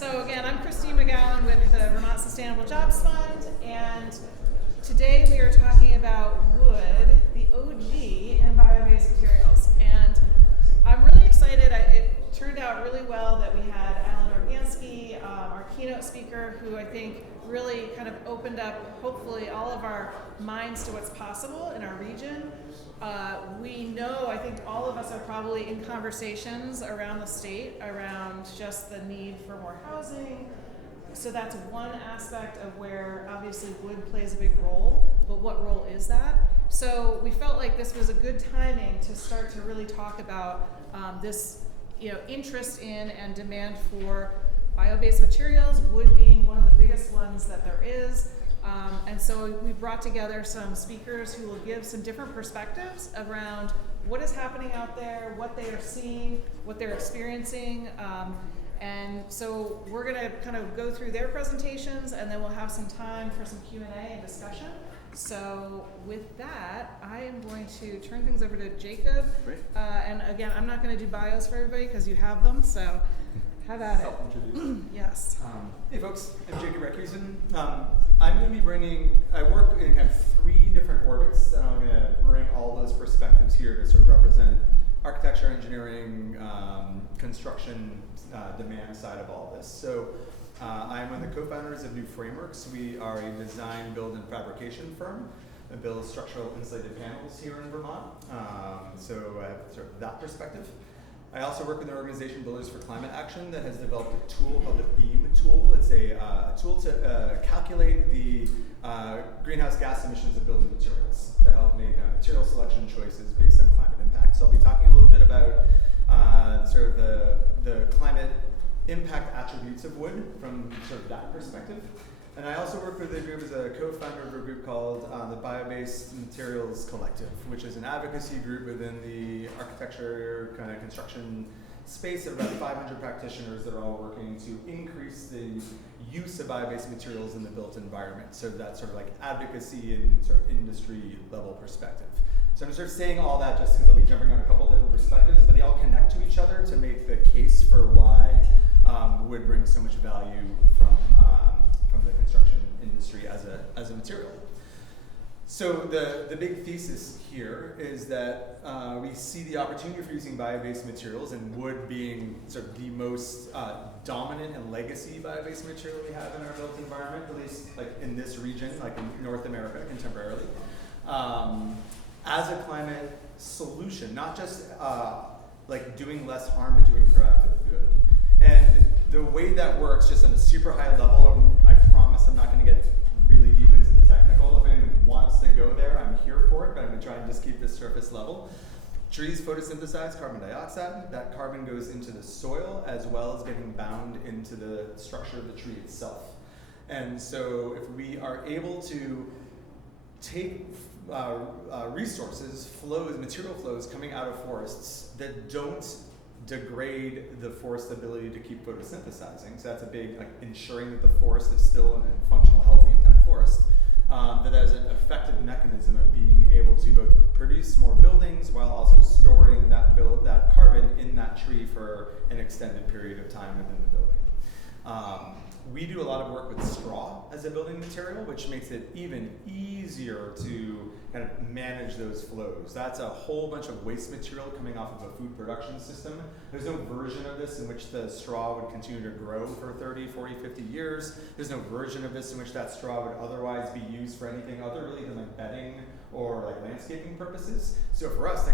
So again, I'm Christine McGowan with the Vermont Sustainable Jobs Fund, and today we are talking about wood, the OG in bio-based materials. And I'm really excited. It turned out really well that we had Alan Organsky, our keynote speaker, who I think really kind of opened up, hopefully, all of our minds to what's possible in our region. We know, I think all of us are probably in conversations around the state around just the need for more housing. So that's one aspect of where obviously wood plays a big role, but what role is that? So we felt like this was a good timing to start to really talk about this, interest in and demand for bio-based materials, wood being one of the biggest ones that there is. And so we brought together some speakers who will give some different perspectives around what is happening out there, what they are seeing, what they're experiencing. And so we're going to kind of go through their presentations, and then we'll have some time for some Q&A and discussion. So with that, I am going to turn things over to Jacob. Great. And again, I'm not going to do bios for everybody because you have them, so have at it. Yes. Hey folks, I'm Jacob Reckusen. I'm going to be I work in kind of three different orbits, and I'm going to bring all those perspectives here to sort of represent architecture, engineering, construction, demand side of all this. So I'm one of the co-founders of New Frameworks. We are a design, build, and fabrication firm that builds structural insulated panels here in Vermont. So I have sort of that perspective. I also work with an organization, Builders for Climate Action, that has developed a tool called the BEAM tool. It's a tool to calculate the greenhouse gas emissions of building materials to help make material selection choices based on climate impact. So I'll be talking a little bit about sort of the climate impact attributes of wood from sort of that perspective. And I also work with a group as a co-founder of a group called the Bio-Based Materials Collective, which is an advocacy group within the architecture kind of construction space of about 500 practitioners that are all working to increase the use of bio-based materials in the built environment. So that's sort of like advocacy and sort of industry level perspective. So I'm sort of saying all that just because I'll be jumping on a couple different perspectives, but they all connect to each other to make the case for why wood brings so much value from the construction industry as a material. So the big thesis here is that we see the opportunity for using bio-based materials, and wood being sort of the most dominant and legacy bio-based material we have in our built environment, at least like in this region, like in North America contemporarily, as a climate solution, not just like doing less harm but doing proactive good. And the way that works, just on a super high level, I promise I'm not going to get really deep into the technical. If anyone wants to go there, I'm here for it, but I'm going to try and just keep this surface level. Trees photosynthesize carbon dioxide. That carbon goes into the soil as well as getting bound into the structure of the tree itself. And so if we are able to take resources, flows, material flows coming out of forests that don't degrade the forest's ability to keep photosynthesizing. So that's a big, like, ensuring that the forest is still in a functional, healthy, intact forest. That has an effective mechanism of being able to both produce more buildings while also storing that carbon in that tree for an extended period of time within the building. We do a lot of work with straw as a building material, which makes it even easier to kind of manage those flows. That's a whole bunch of waste material coming off of a food production system. There's no version of this in which the straw would continue to grow for 30, 40, 50 years. There's no version of this in which that straw would otherwise be used for anything other really than like bedding or like landscaping purposes. So for us to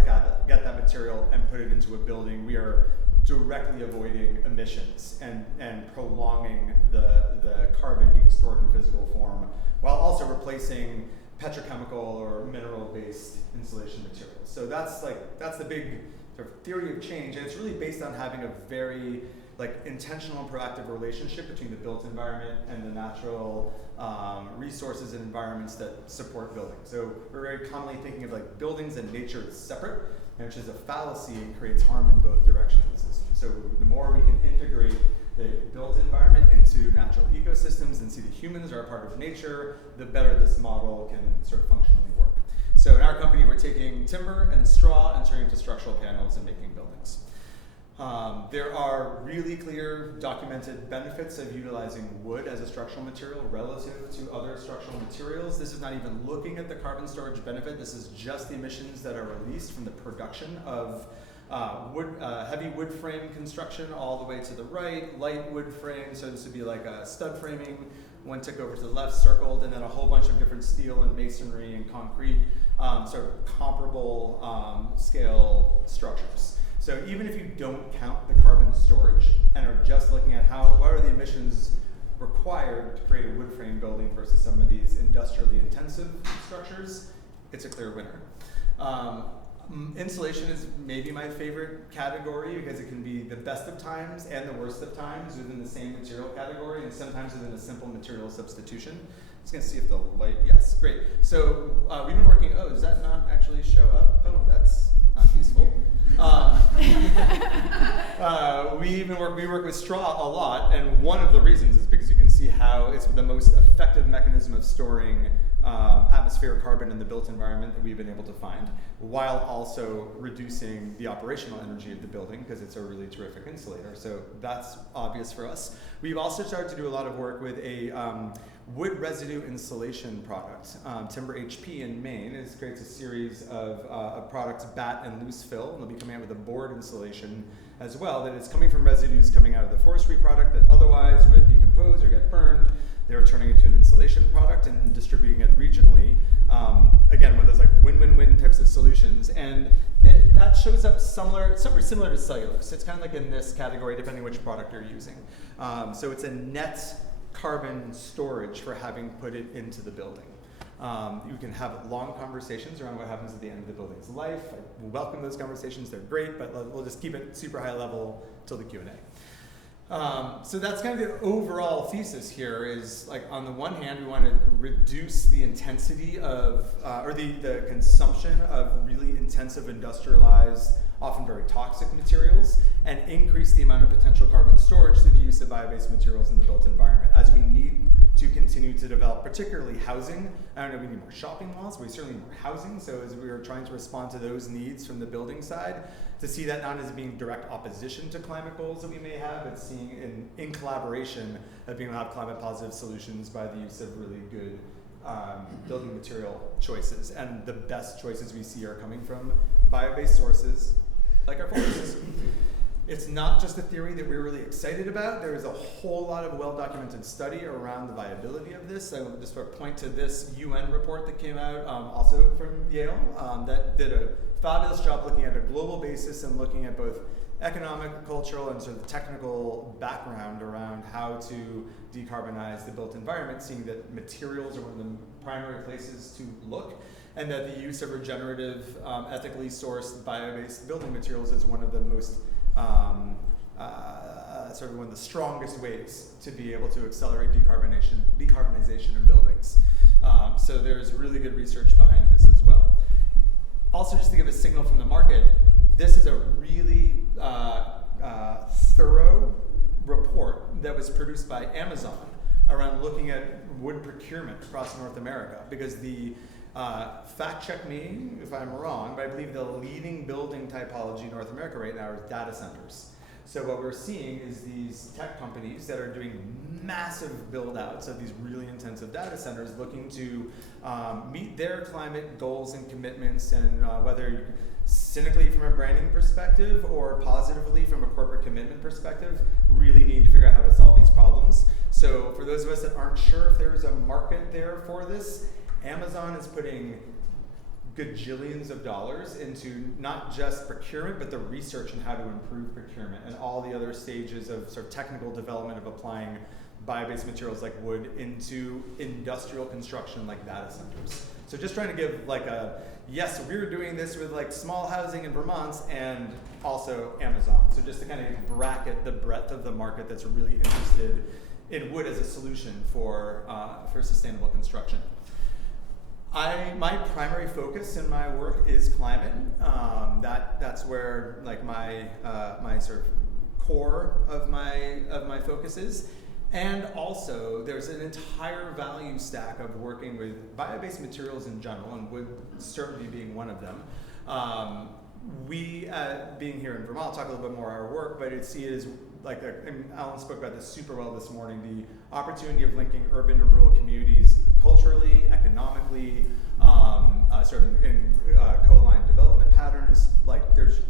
get that material and put it into a building, we are directly avoiding emissions and prolonging the carbon being stored in physical form, while also replacing petrochemical or mineral-based insulation materials. So that's the big sort of theory of change, and it's really based on having a very intentional and proactive relationship between the built environment and the natural resources and environments that support buildings. So we're very commonly thinking of buildings and nature as separate, which is a fallacy and creates harm in both directions. So the more we can integrate the built environment into natural ecosystems and see that humans are a part of nature, the better this model can sort of functionally work. So in our company, we're taking timber and straw and turning it into structural panels and making buildings. There are really clear documented benefits of utilizing wood as a structural material relative to other structural materials. This is not even looking at the carbon storage benefit. This is just the emissions that are released from the production of heavy wood frame construction all the way to the right, light wood frame. So this would be like a stud framing, one tick over to the left circled, and then a whole bunch of different steel and masonry and concrete, sort of comparable scale structures. So even if you don't count the carbon storage and are just looking at what are the emissions required to create a wood frame building versus some of these industrially intensive structures, it's a clear winner. Insulation is maybe my favorite category because it can be the best of times and the worst of times within the same material category, and sometimes within a simple material substitution. Just gonna see if the light, yes, great. So we've been working, does that not actually show up? Oh, that's not useful. We work with straw a lot, and one of the reasons is because you can see how it's the most effective mechanism of storing atmospheric carbon in the built environment that we've been able to find, while also reducing the operational energy of the building because it's a really terrific insulator. So that's obvious for us. We've also started to do a lot of work with a wood residue insulation product. Timber HP in Maine creates a series of products, bat and loose fill, and they'll be coming out with a board insulation as well that is coming from residues coming out of the forestry product that otherwise would decompose or get burned. They're turning into an insulation product and distributing it regionally. Again, one of those like win-win-win types of solutions. And that shows up somewhere similar to cellulose. It's kind of like in this category, depending which product you're using. So it's a net carbon storage for having put it into the building. You can have long conversations around what happens at the end of the building's life. I welcome those conversations, they're great, but we'll just keep it super high level till the Q&A. So that's kind of the overall thesis here is, like, on the one hand, we want to reduce the intensity of, or the consumption of really intensive industrialized, often very toxic materials, and increase the amount of potential carbon storage through the use of bio-based materials in the built environment, as we need to continue to develop, particularly housing. I don't know, we need more shopping malls, but we certainly need more housing. So as we are trying to respond to those needs from the building side, to see that not as being direct opposition to climate goals that we may have, but seeing in collaboration of being able to have climate positive solutions by the use of really good building material choices. And the best choices we see are coming from bio-based sources, like our forests. It's not just a theory that we're really excited about. There is a whole lot of well-documented study around the viability of this. I will just point to this UN report that came out, also from Yale, that did a fabulous job looking at a global basis and looking at both economic, cultural, and sort of technical background around how to decarbonize the built environment, seeing that materials are one of the primary places to look, and that the use of regenerative, ethically sourced bio-based building materials is one of the most sort of one of the strongest ways to be able to accelerate decarbonization of buildings. So there's really good research behind this as well. Also, just to give a signal from the market, this is a really thorough report that was produced by Amazon around looking at wood procurement across North America, because the fact check me if I'm wrong, but I believe the leading building typology in North America right now is data centers. So what we're seeing is these tech companies that are doing massive build outs of these really intensive data centers looking to meet their climate goals and commitments, and whether cynically from a branding perspective or positively from a corporate commitment perspective, really need to figure out how to solve these problems. So for those of us that aren't sure if there's a market there for this, Amazon is putting gajillions of dollars into not just procurement, but the research on how to improve procurement and all the other stages of sort of technical development of applying bio-based materials like wood into industrial construction like data centers. So just trying to give like a, yes, we're doing this with like small housing in Vermont and also Amazon. So just to kind of bracket the breadth of the market that's really interested in wood as a solution for sustainable construction. My primary focus in my work is climate. That's where like my sort of core of my focus is. And also, there's an entire value stack of working with bio-based materials in general, and wood certainly being one of them, we, being here in Vermont, I'll talk a little bit more about our work, but see it as like, and Alan spoke about this super well this morning, the opportunity of linking urban and rural communities culturally, economically, sort of in co-aligned development patterns. Like there's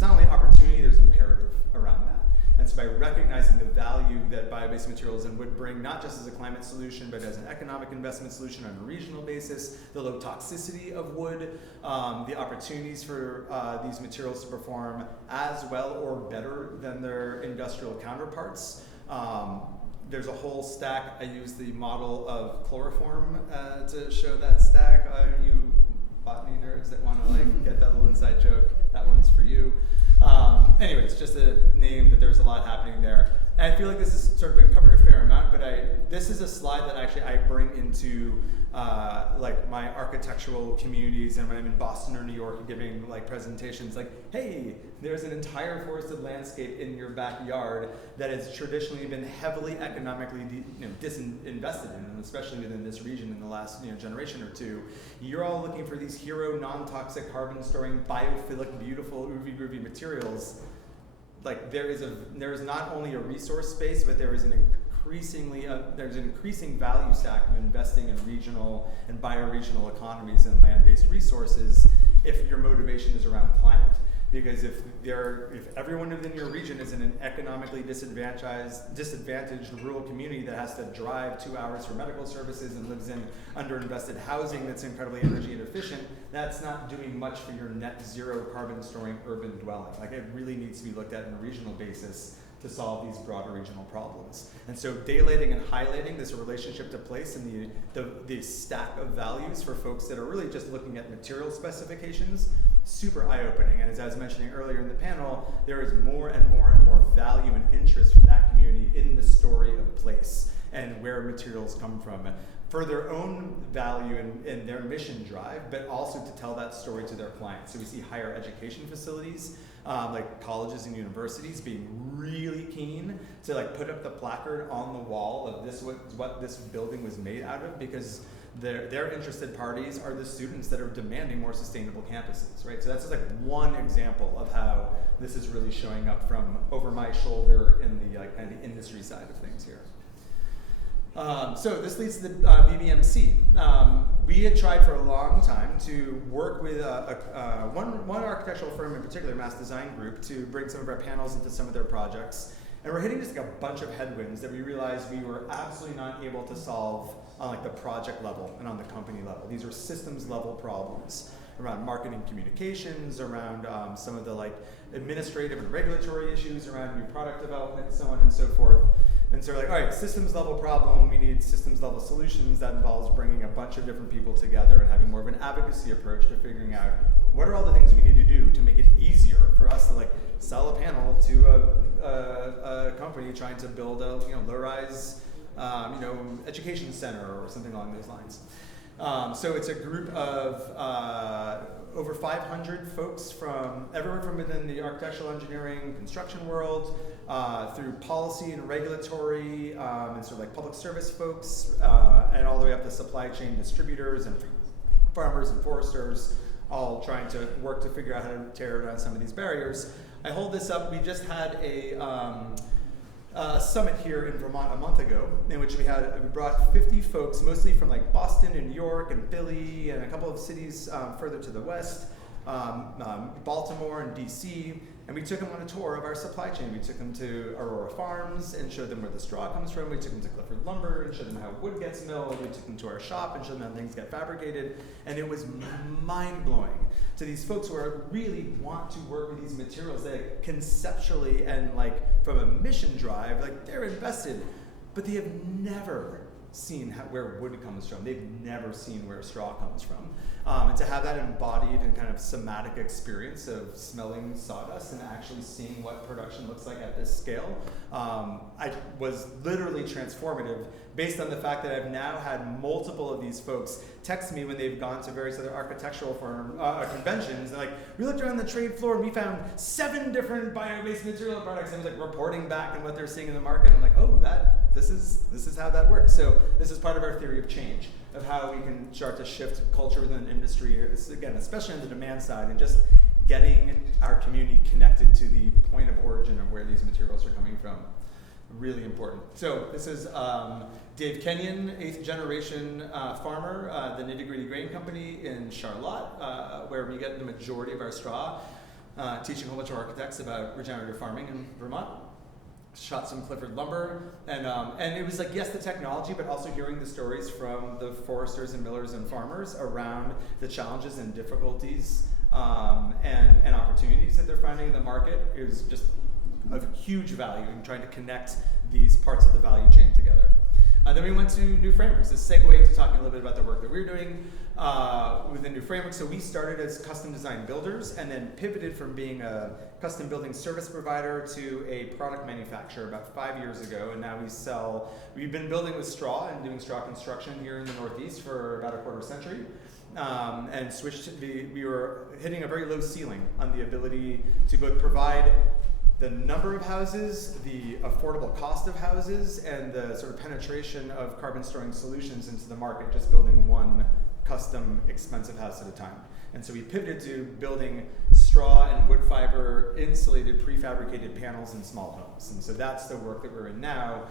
not only opportunity, there's imperative around that. And so by recognizing the value that bio-based materials and would bring, not just as a climate solution, but as an economic investment solution on a regional basis, the low toxicity of wood, the opportunities for these materials to perform as well or better than their industrial counterparts. There's a whole stack. I use the model of chloroform to show that stack. You botany nerds that want to like get that little inside joke, that one's for you. Anyways, just to name that there's a lot happening there. And I feel like this has sort of been covered a fair amount, but this is a slide that actually I bring into like my architectural communities, and when I'm in Boston or New York giving like presentations, like, hey, there's an entire forested landscape in your backyard that has traditionally been heavily economically disinvested in, and especially within this region in the last generation or two. You're all looking for these hero non-toxic carbon storing biophilic beautiful groovy materials. Like there is not only a resource space, but there is an increasing value stack of investing in regional and bioregional economies and land-based resources if your motivation is around climate. Because if everyone within your region is in an economically disadvantaged rural community that has to drive 2 hours for medical services and lives in underinvested housing that's incredibly energy inefficient, that's not doing much for your net zero carbon storing urban dwelling. Like it really needs to be looked at on a regional basis to solve these broader regional problems. And so daylighting and highlighting this relationship to place and the stack of values for folks that are really just looking at material specifications, super eye-opening. And as I was mentioning earlier in the panel, there is more and more and more value and interest from that community in the story of place and where materials come from, for their own value and their mission drive, but also to tell that story to their clients. So we see higher education facilities, like colleges and universities being really keen to like put up the placard on the wall of what this building was made out of, because their interested parties are the students that are demanding more sustainable campuses, right? So that's just like one example of how this is really showing up from over my shoulder in the like kind of industry side of things here. So this leads to the BBMC. We had tried for a long time to work with one architectural firm in particular, Mass Design Group, to bring some of our panels into some of their projects. And we're hitting just like a bunch of headwinds that we realized we were absolutely not able to solve on like the project level and on the company level. These are systems level problems around marketing communications, around some of the like administrative and regulatory issues around new product development, so on and so forth. And so we're like, all right, systems level problem, we need systems level solutions. That involves bringing a bunch of different people together and having more of an advocacy approach to figuring out what are all the things we need to do to make it easier for us to like sell a panel to a company trying to build a low-rise education center or something along those lines. So it's a group of over 500 folks from everywhere from within the architectural engineering, construction world, through policy and regulatory, and sort of like public service folks, and all the way up to supply chain distributors and farmers and foresters, all trying to work to figure out how to tear down some of these barriers. I hold this up. We just had a summit here in Vermont a month ago, in which we brought 50 folks, mostly from like Boston and New York and Philly and a couple of cities further to the west, Baltimore and DC, and we took them on a tour of our supply chain. We took them to Aurora Farms and showed them where the straw comes from. We took them to Clifford Lumber and showed them how wood gets milled. We took them to our shop and showed them how things get fabricated. And it was mind-blowing to these folks who really want to work with these materials that conceptually and like from a mission drive, like they're invested, but they have never seen where wood comes from. They've never seen where straw comes from. And to have that embodied and kind of somatic experience of smelling sawdust and actually seeing what production looks like at this scale, was literally transformative, based on the fact that I've now had multiple of these folks text me when they've gone to various other architectural conventions. They're like, we looked around the trade floor and we found 7 different bio-based material products. And I was like reporting back on what they're seeing in the market. I'm like, oh, this is how that works. So this is part of our theory of change, of how we can start to shift culture within industry, again, especially on the demand side, and just getting our community connected to the point of origin of where these materials are coming from. Really important. So this is Dave Kenyon, 8th generation farmer, the Nitty Gritty Grain Company in Charlotte, where we get the majority of our straw, teaching a whole bunch of architects about regenerative farming in Vermont. Shot some Clifford lumber, and it was like, yes, the technology, but also hearing the stories from the foresters and millers and farmers around the challenges and difficulties and opportunities that they're finding in the market is just of huge value in trying to connect these parts of the value chain together. Then we went to New Frameworks. This segue into talking a little bit about the work that we're doing within New Frameworks. So we started as custom design builders and then pivoted from being a custom building service provider to a product manufacturer about 5 years ago. And now we've been building with straw and doing straw construction here in the Northeast for about a quarter century. And we were hitting a very low ceiling on the ability to both provide the number of houses, the affordable cost of houses, and the sort of penetration of carbon storing solutions into the market, just building one custom expensive house at a time. And so we pivoted to building straw and wood fiber insulated prefabricated panels in small homes. And so that's the work that we're in now.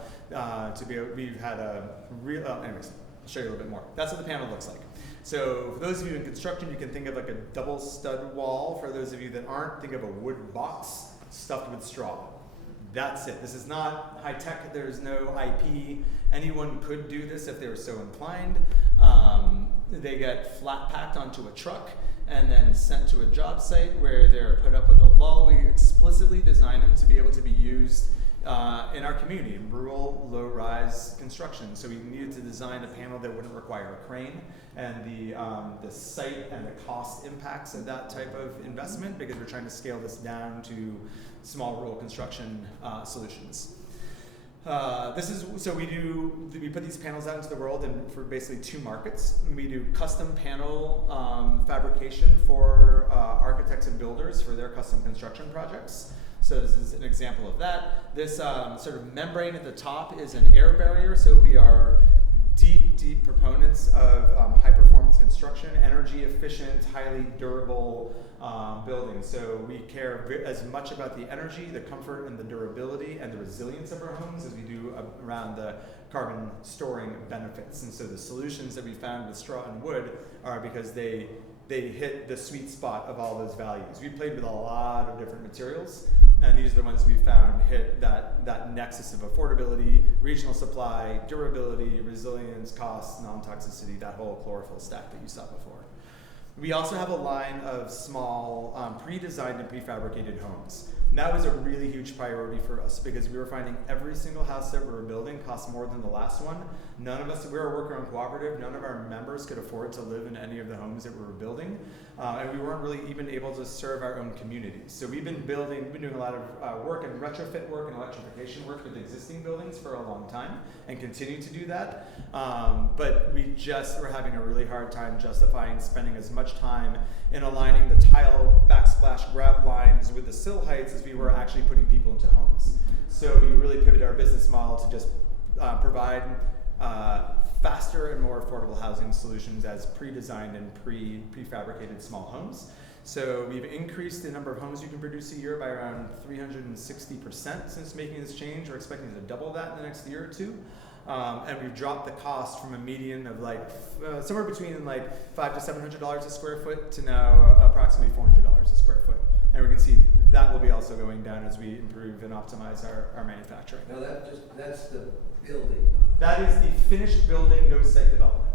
We've had a real, anyways, I'll show you a little bit more. That's what the panel looks like. So for those of you in construction, you can think of like a double stud wall. For those of you that aren't, think of a wood box stuffed with straw. That's it. This is not high tech. There's no IP. Anyone could do this if they were so inclined. They get flat packed onto a truck and then sent to a job site where they're put up with a lull. We explicitly designed them to be able to be used in our community, in rural, low-rise construction. So we needed to design a panel that wouldn't require a crane, and the site and the cost impacts of that type of investment, because we're trying to scale this down to small rural construction solutions. We put these panels out into the world and for basically 2 markets. We do custom panel fabrication for architects and builders for their custom construction projects. So this is an example of that. This sort of membrane at the top is an air barrier. So we are deep proponents of high performance construction, energy efficient, highly durable buildings. So we care as much about the energy, the comfort, and the durability and the resilience of our homes as we do around the carbon storing benefits. And so the solutions that we found with straw and wood are because they hit the sweet spot of all those values. We played with a lot of different materials, and these are the ones we found hit that nexus of affordability, regional supply, durability, resilience, cost, non-toxicity, that whole chlorophyll stack that you saw before. We also have a line of small pre-designed and prefabricated homes. And that was a really huge priority for us because we were finding every single house that we were building cost more than the last one. None of us, we were a worker-owned cooperative, none of our members could afford to live in any of the homes that we were building. And we weren't really even able to serve our own communities. So we've been doing a lot of work and retrofit work and electrification work with existing buildings for a long time and continue to do that. But we're having a really hard time justifying spending as much time in aligning the tile backsplash grout lines with the sill heights as we were actually putting people into homes. So we really pivoted our business model to just provide faster and more affordable housing solutions as pre-designed and prefabricated small homes. So we've increased the number of homes you can produce a year by around 360% since making this change. We're expecting to double that in the next year or two. And we've dropped the cost from a median of somewhere between $500 to $700 a square foot to now approximately $400 a square foot. And we can see that will be also going down as we improve and optimize our manufacturing. Now that's the building. That is the finished building, no site development.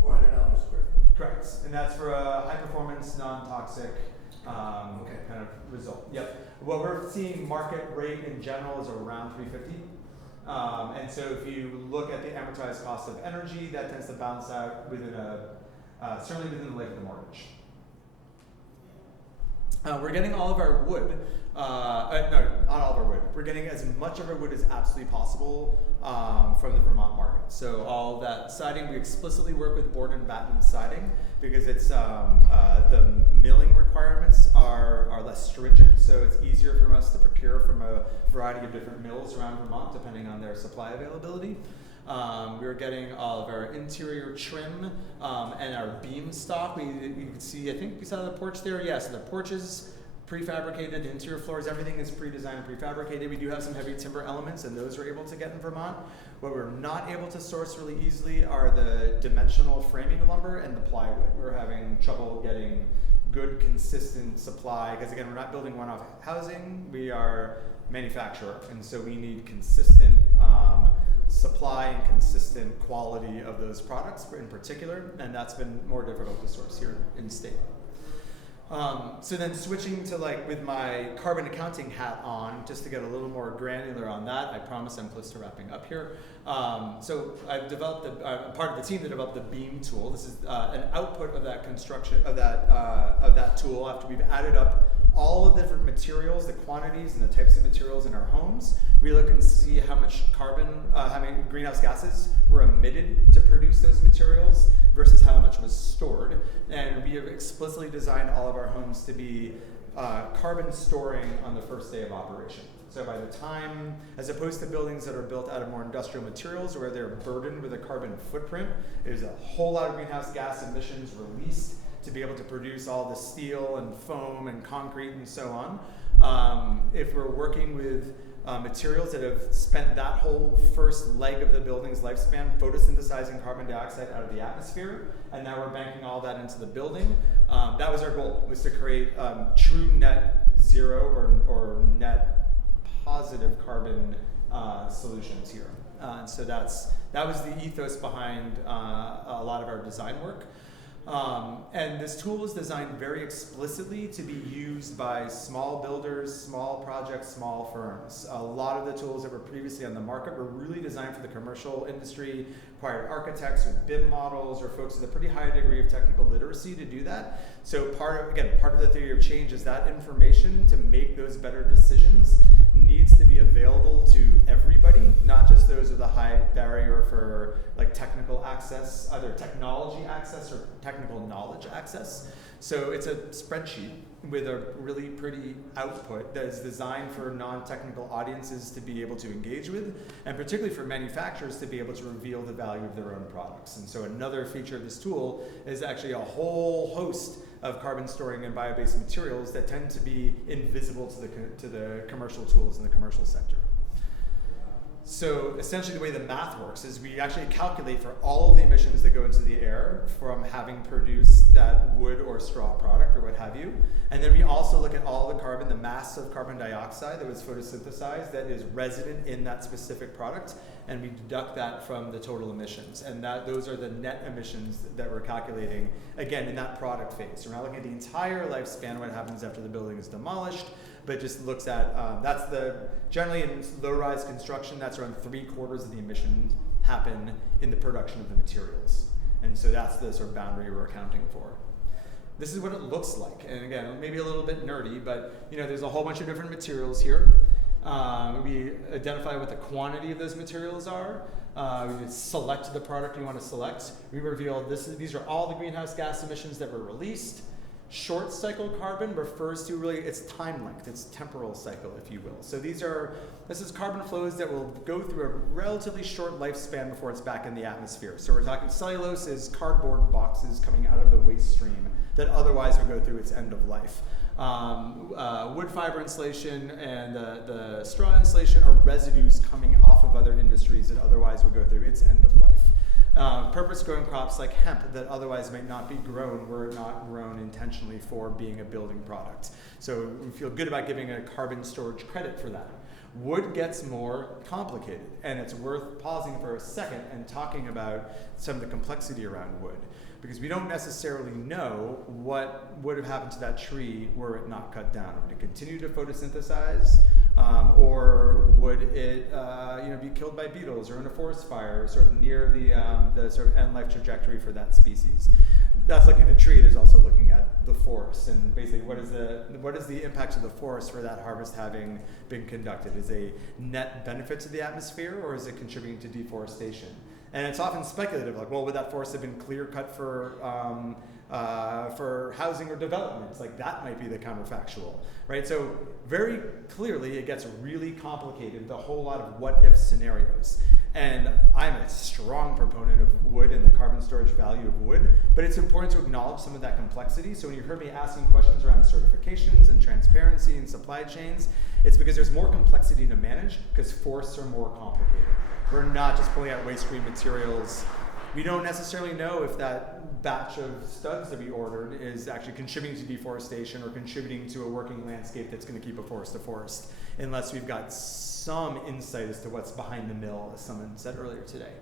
$400 a square foot. Correct. And that's for a high performance, non-toxic kind of result. Yep. What we're seeing market rate in general is around $350. And so if you look at the amortized cost of energy, that tends to balance out certainly within the life of the mortgage. We're getting all of our wood, no, not all of our wood. We're getting as much of our wood as absolutely possible from the Vermont market. So all of that siding, we explicitly work with board and batten siding because it's the milling requirements are less stringent. So it's easier for us to procure from a variety of different mills around Vermont depending on their supply availability. We were getting all of our interior trim and our beam stock. You can see, I think you saw the porch there. Yeah, so the porches prefabricated, the interior floors, everything is pre-designed and prefabricated. We do have some heavy timber elements, and those we're able to get in Vermont. What we're not able to source really easily are the dimensional framing lumber and the plywood. We're having trouble getting good, consistent supply, because again, we're not building one-off housing, we are manufacturer, and so we need consistent supply and consistent quality of those products in particular, and that's been more difficult to source here in state. So then switching to with my carbon accounting hat on, just to get a little more granular on that, I promise I'm close to wrapping up here. So I've developed, I'm part of the team that developed the beam tool. This is an output of that construction, of that tool after we've added up all of the different materials, the quantities and the types of materials in our homes. We look and see how much carbon, how many greenhouse gases were emitted to produce those materials versus how much was stored. And we have explicitly designed all of our homes to be carbon storing on the first day of operation. So by the time, as opposed to buildings that are built out of more industrial materials where they're burdened with a carbon footprint, there's a whole lot of greenhouse gas emissions released to be able to produce all the steel and foam and concrete and so on. If we're working with materials that have spent that whole first leg of the building's lifespan photosynthesizing carbon dioxide out of the atmosphere, and now we're banking all that into the building, that was our goal, was to create true net zero or net positive carbon solutions here. And so that was the ethos behind a lot of our design work. And this tool was designed very explicitly to be used by small builders, small projects, small firms. A lot of the tools that were previously on the market were really designed for the commercial industry, required architects with BIM models or folks with a pretty high degree of technical literacy to do that. So part of the theory of change is that information to make those better decisions needs to be available to everybody, not just those with a high barrier for technical access, either technology access or technical knowledge access. So it's a spreadsheet with a really pretty output that is designed for non-technical audiences to be able to engage with, and particularly for manufacturers to be able to reveal the value of their own products. And so another feature of this tool is actually a whole host of carbon storing and bio-based materials that tend to be invisible to the commercial tools in the commercial sector. So essentially the way the math works is we actually calculate for all of the emissions that go into the air from having produced that wood or straw product or what have you. And then we also look at all the carbon, the mass of carbon dioxide that was photosynthesized that is resident in that specific product, and we deduct that from the total emissions. And those are the net emissions that we're calculating, again, in that product phase. So we're not looking at the entire lifespan, what happens after the building is demolished, but just looks at, generally in low-rise construction, that's around 3/4 of the emissions happen in the production of the materials. And so that's the sort of boundary we're accounting for. This is what it looks like. And again, maybe a little bit nerdy, but there's a whole bunch of different materials here. We identify what the quantity of those materials are. We select the product we want to select. We reveal these are all the greenhouse gas emissions that were released. Short cycle carbon refers to really its time length, its temporal cycle, if you will. So this is carbon flows that will go through a relatively short lifespan before it's back in the atmosphere. So we're talking cellulose is cardboard boxes coming out of the waste stream that otherwise would go through its end of life. Wood fiber insulation and the straw insulation are residues coming off of other industries that otherwise would go through its end of life. Purpose-grown crops like hemp that otherwise might not be grown were not grown intentionally for being a building product. So we feel good about giving a carbon storage credit for that. Wood gets more complicated, and it's worth pausing for a second and talking about some of the complexity around wood, because we don't necessarily know what would have happened to that tree were it not cut down. Would it continue to photosynthesize, or would it be killed by beetles or in a forest fire, sort of near the sort of end life trajectory for that species? That's looking at the tree. There's also looking at the forest, and basically what is the impact of the forest for that harvest having been conducted? Is a net benefit to the atmosphere, or is it contributing to deforestation? And it's often speculative, would that forest have been clear cut for for housing or development. Like that might be the counterfactual, right? So very clearly it gets really complicated with a whole lot of what if scenarios. And I'm a strong proponent of wood and the carbon storage value of wood, but it's important to acknowledge some of that complexity. So when you heard me asking questions around certifications and transparency and supply chains, it's because there's more complexity to manage because forests are more complicated. We're not just pulling out waste stream materials. We don't necessarily know if that batch of studs that we ordered is actually contributing to deforestation or contributing to a working landscape that's going to keep a forest a forest, unless we've got some insight as to what's behind the mill, as someone said earlier today.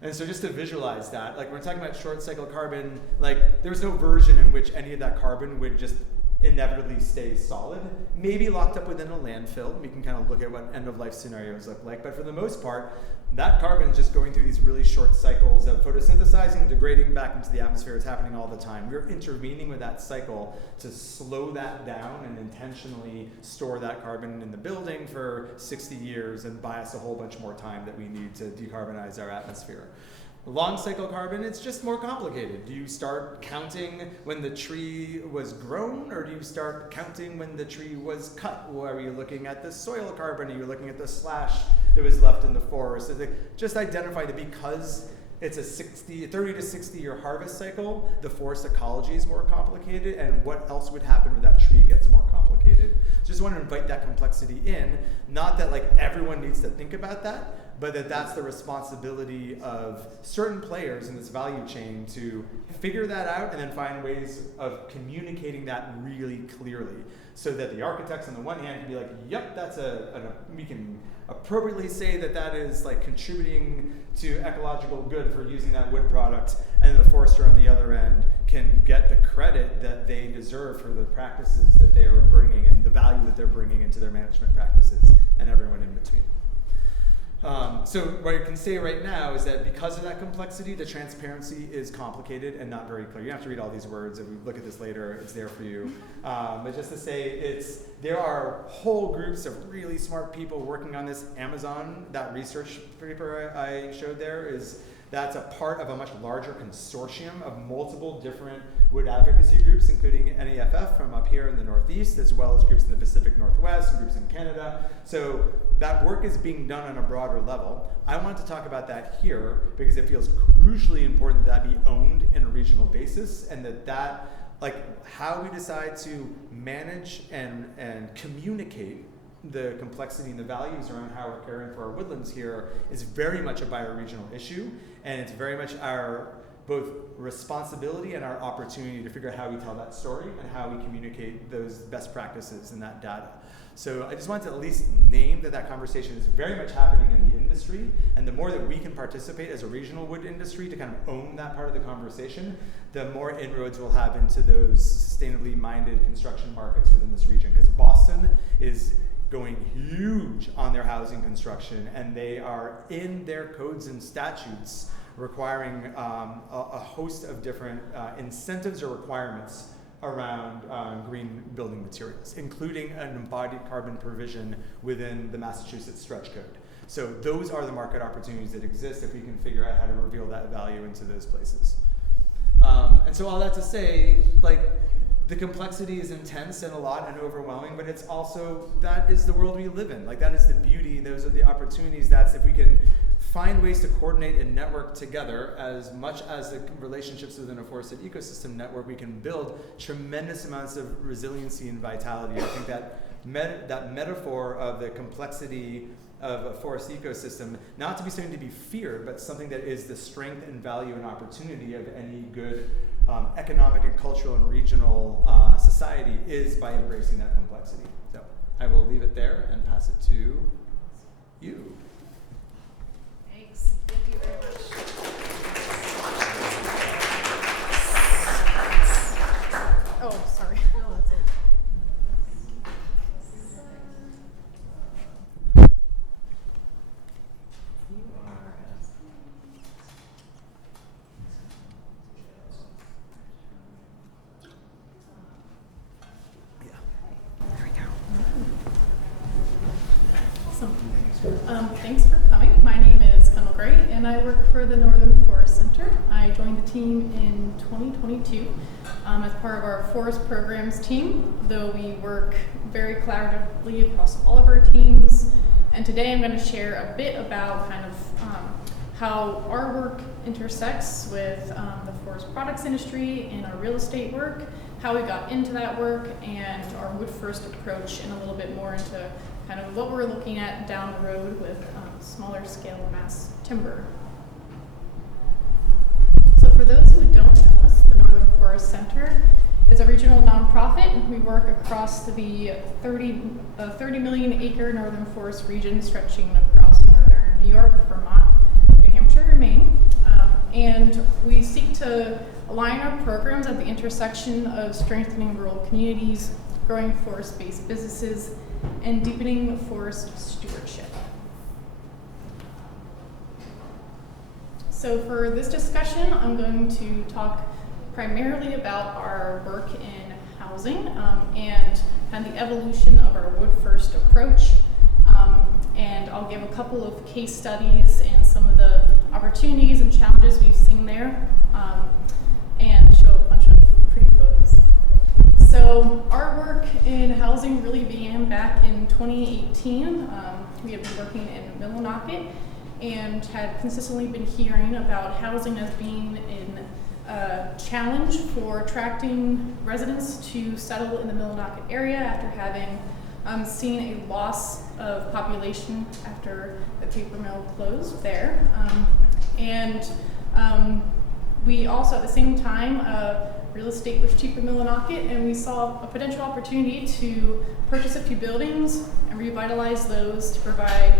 And so just to visualize that, like we're talking about short cycle carbon, like there's no version in which any of that carbon would just inevitably stay solid, maybe locked up within a landfill. We can kind of look at what end of life scenarios look like, but for the most part, that carbon is just going through these really short cycles of photosynthesizing, degrading back into the atmosphere. It's happening all the time. We're intervening with that cycle to slow that down and intentionally store that carbon in the building for 60 years and buy us a whole bunch more time that we need to decarbonize our atmosphere. Long cycle carbon, it's just more complicated. Do you start counting when the tree was grown, or do you start counting when the tree was cut? Or are you looking at the soil carbon? Are you looking at the slash that was left in the forest? Just identify that because it's a 30 to 60 year harvest cycle, the forest ecology is more complicated, and what else would happen when that tree gets more complicated. So just want to invite that complexity in, not that like everyone needs to think about that, but that's the responsibility of certain players in this value chain to figure that out and then find ways of communicating that really clearly so that the architects on the one hand can be like, yep, we can appropriately say that is like contributing to ecological good for using that wood product, and the forester on the other end can get the credit that they deserve for the practices that they are bringing and the value that they're bringing into their management practices, and everyone in between. So what I can say right now is that because of that complexity, the transparency is complicated and not very clear. You don't have to read all these words. If we look at this later, it's there for you. But just to say, there are whole groups of really smart people working on this. Amazon, that research paper I showed there, that's a part of a much larger consortium of multiple different wood advocacy groups, including NEFF from up here in the Northeast, as well as groups in the Pacific Northwest and groups in Canada. So that work is being done on a broader level. I wanted to talk about that here because it feels crucially important that be owned in a regional basis, and that like how we decide to manage and communicate the complexity and the values around how we're caring for our woodlands here is very much a bioregional issue, and it's very much our both responsibility and our opportunity to figure out how we tell that story and how we communicate those best practices and that data. So I just wanted to at least name that conversation is very much happening in the industry, and the more that we can participate as a regional wood industry to kind of own that part of the conversation, the more inroads we'll have into those sustainably minded construction markets within this region. Because Boston is going huge on their housing construction, and they are in their codes and statutes requiring a host of different incentives or requirements around green building materials, including an embodied carbon provision within the Massachusetts stretch code. So those are the market opportunities that exist if we can figure out how to reveal that value into those places. And so all that to say, like, the complexity is intense and a lot and overwhelming, but it's also, that is the world we live in. Like, that is the beauty, those are the opportunities. That's if we can find ways to coordinate and network together as much as the relationships within a forested ecosystem network, we can build tremendous amounts of resiliency and vitality. I think that metaphor of the complexity of a forest ecosystem, not to be something to be feared, but something that is the strength and value and opportunity of any good economic and cultural and regional society, is by embracing that complexity. So I will leave it there and pass it to you. Thanks. Thank you very much. Oh, sorry. No, that's it. Awesome. Thanks for coming. My name is Kendall Gray, and I work for the Northern Forest Forest Center. I joined the team in 2022 as part of our forest programs team, though we work very collaboratively across all of our teams. And today I'm going to share a bit about kind of how our work intersects with the forest products industry and our real estate work, how we got into that work, and our wood first approach, and a little bit more into kind of what we're looking at down the road with smaller scale mass timber. So for those who don't know us, the Northern Forest Center is a regional nonprofit. We work across the 30 million acre northern forest region stretching across northern New York, Vermont, New Hampshire, and Maine. And we seek to align our programs at the intersection of strengthening rural communities, growing forest-based businesses, and deepening forest stewardship. So for this discussion, I'm going to talk primarily about our work in housing and the evolution of our wood first approach. And I'll give a couple of case studies and some of the opportunities and challenges we've seen there, and show a bunch of pretty photos. So our work in housing really began back in 2018. We had been working in Millinocket and had consistently been hearing about housing as being a challenge for attracting residents to settle in the Millinocket area after having seen a loss of population after the paper mill closed there. We also at the same time, real estate was cheap in Millinocket, and we saw a potential opportunity to purchase a few buildings and revitalize those to provide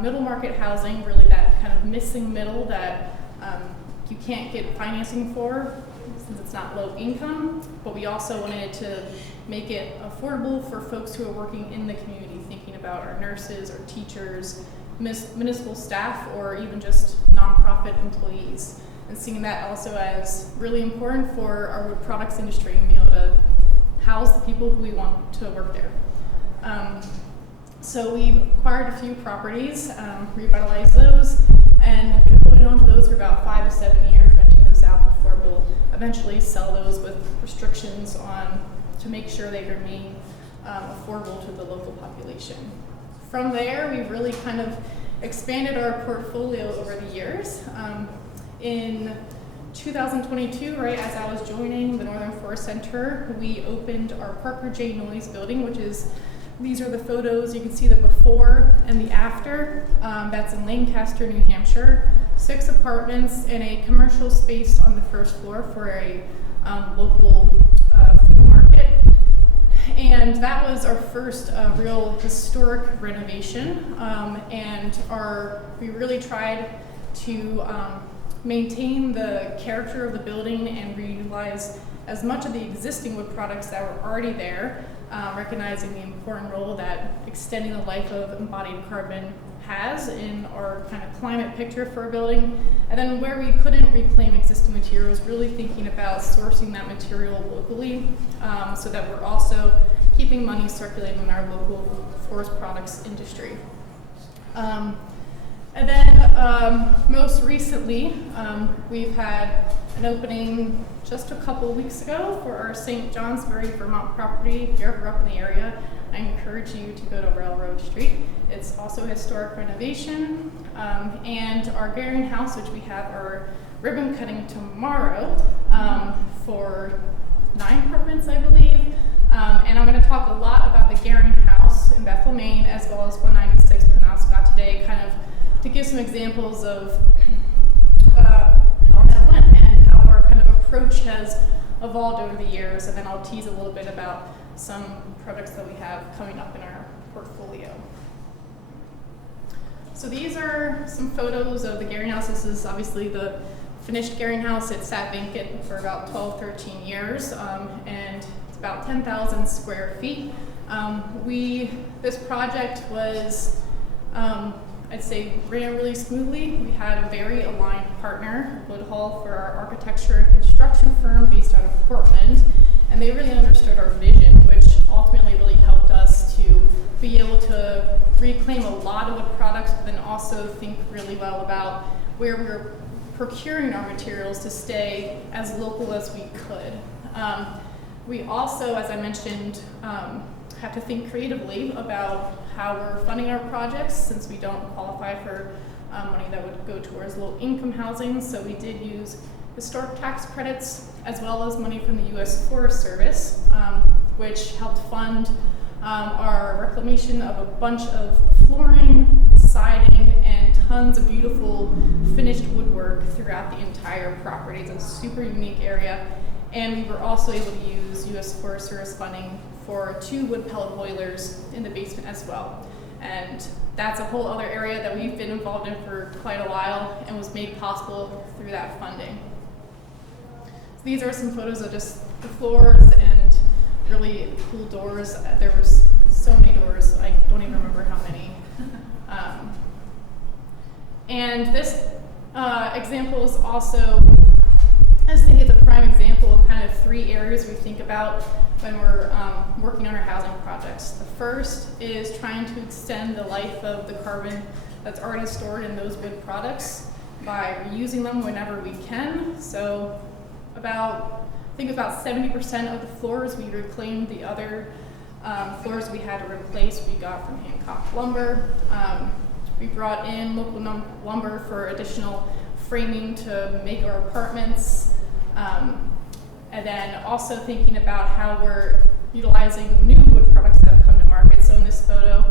middle market housing, really that kind of missing middle that you can't get financing for since it's not low income, but we also wanted to make it affordable for folks who are working in the community, thinking about our nurses, our teachers, municipal staff, or even just nonprofit employees, and seeing that also as really important for our wood products industry and being able to house the people who we want to work there. So we acquired a few properties, revitalized those, and have been holding on to those for about 5 to 7 years, renting those out before we'll eventually sell those with restrictions on to make sure they remain affordable to the local population. From there, we've really kind of expanded our portfolio over the years. In 2022, right as I was joining the Northern Forest Center, we opened our Parker J. Noyes building, which is, these are the photos, you can see the before and the after. That's in Lancaster, New Hampshire. 6 apartments and a commercial space on the first floor for a local food market. And that was our first real historic renovation. And we really tried to maintain the character of the building and reutilize as much of the existing wood products that were already there, recognizing the important role that extending the life of embodied carbon has in our kind of climate picture for a building. And then where we couldn't reclaim existing materials, really thinking about sourcing that material locally, so that we're also keeping money circulating in our local forest products industry. And then most recently, we've had an opening just a couple weeks ago for our St. Johnsbury, Vermont property. If you're ever up in the area, I encourage you to go to Railroad Street. It's also a historic renovation. And our Garing House, which we have our ribbon cutting tomorrow for 9 apartments, I believe. And I'm going to talk a lot about the Garing House in Bethel, Maine, as well as 196 Penobscot today, kind of to give some examples of how that went and how our kind of approach has evolved over the years. And then I'll tease a little bit about some projects that we have coming up in our portfolio. So these are some photos of the Garing House. This is obviously the finished Garing House. It sat vacant for about 12, 13 years, and it's about 10,000 square feet. This project was, I'd say, ran really smoothly. We had a very aligned partner, Woodhull, for our architecture and construction firm based out of Portland, and they really understood our vision, which ultimately really helped us to be able to reclaim a lot of wood products, but then also think really well about where we were procuring our materials to stay as local as we could. We also, as I mentioned, have to think creatively about how we're funding our projects, since we don't qualify for money that would go towards low-income housing. So we did use historic tax credits as well as money from the U.S. Forest Service, which helped fund our reclamation of a bunch of flooring, siding, and tons of beautiful finished woodwork throughout the entire property. It's a super unique area. And we were also able to use U.S. Forest Service funding for 2 wood pellet boilers in the basement as well. And that's a whole other area that we've been involved in for quite a while and was made possible through that funding. So these are some photos of just the floors and really cool doors. There was so many doors, I don't even remember how many. And this example is also, I just think it's a prime example of kind of 3 areas we think about when we're working on our housing projects. The first is trying to extend the life of the carbon that's already stored in those wood products by reusing them whenever we can. So I think about 70% of the floors we reclaimed. The other floors we had to replace we got from Hancock Lumber. We brought in local lumber for additional framing to make our apartments. And then also thinking about how we're utilizing new wood products that have come to market. So in this photo,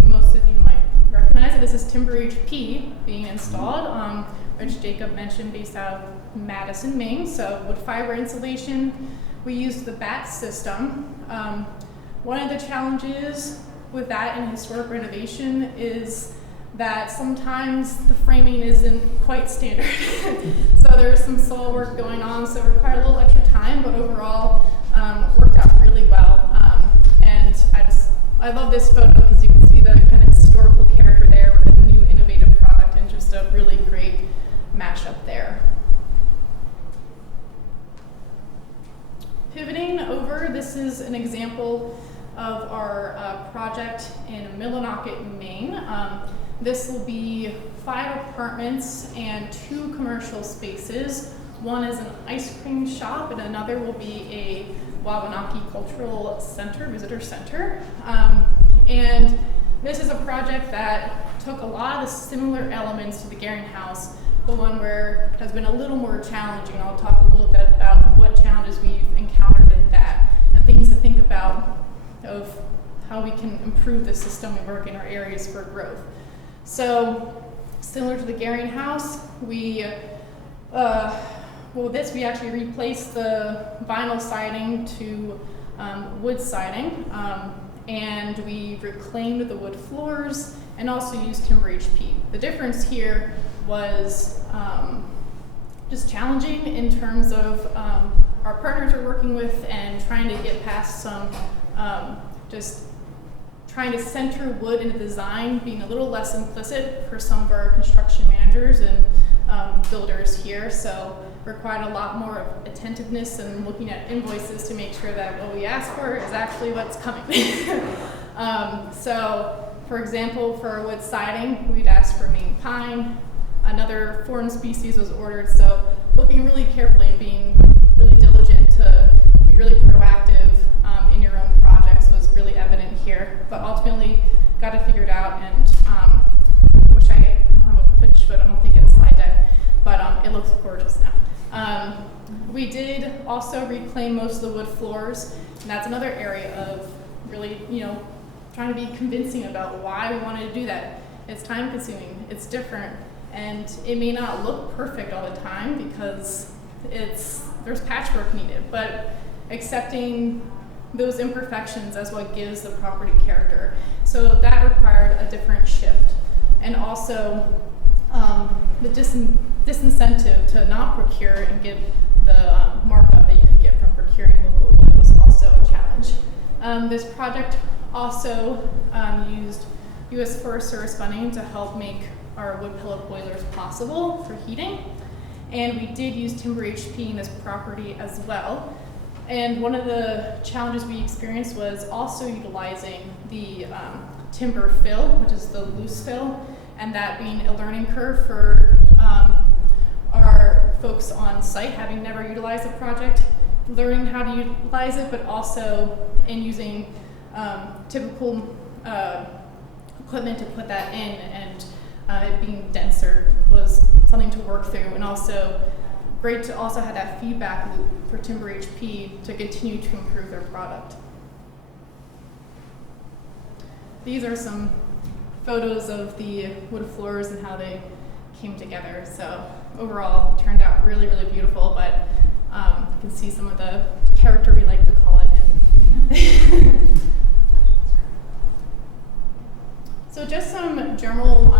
most of you might recognize it. This is timber HP being installed, which Jacob mentioned, based out of Madison, Maine. So wood fiber insulation. We used the BAT system. One of the challenges with that in historic renovation is that sometimes the framing isn't quite standard. So there's some soil work going on, so it required a little extra time, but overall worked out really well. And I love this photo because you can see the kind of historical character there with a new innovative product and just a really great mashup there. Pivoting over, this is an example of our project in Millinocket, Maine. This will be 5 apartments and 2 commercial spaces. One is an ice cream shop and another will be a Wabanaki Cultural Center, visitor center. And this is a project that took a lot of the similar elements to the Garing House, the one where it has been a little more challenging. I'll talk a little bit about what challenges we've encountered in that and things to think about of how we can improve the system we work in our areas for growth. So, similar to the Garing House, we actually replaced the vinyl siding to wood siding, and we reclaimed the wood floors and also used timber HP. The difference here was just challenging in terms of our partners we're working with and trying to get past some just trying to center wood in the design being a little less implicit for some of our construction managers and builders here. So required a lot more of attentiveness and looking at invoices to make sure that what we ask for is actually what's coming. So for example, for our wood siding, we'd asked for Maine pine. Another foreign species was ordered. So looking really carefully and being really diligent to be really proactive in your own projects was really evident here, but ultimately got it figured out, and I don't have a finished photo, I don't think it's a slide deck, but it looks gorgeous now. We did also reclaim most of the wood floors, and that's another area of really, trying to be convincing about why we wanted to do that. It's time consuming, it's different, and it may not look perfect all the time because there's patchwork needed, but accepting those imperfections as what gives the property character. So that required a different shift. And also the disincentive to not procure and get the markup that you could get from procuring local wood was also a challenge. This project also used U.S. Forest Service funding to help make our wood pellet boilers possible for heating. And we did use timber HP in this property as well. And one of the challenges we experienced was also utilizing the timber fill, which is the loose fill, and that being a learning curve for our on site, having never utilized the project, learning how to utilize it, but also in using typical equipment to put that in, and it being denser was something to work through, and also great to also have that feedback loop for Timber HP to continue to improve their product. These are some photos of the wood floors and how they came together. So overall, it turned out really, really beautiful, but you can see some of the character we like to call it in. So just some general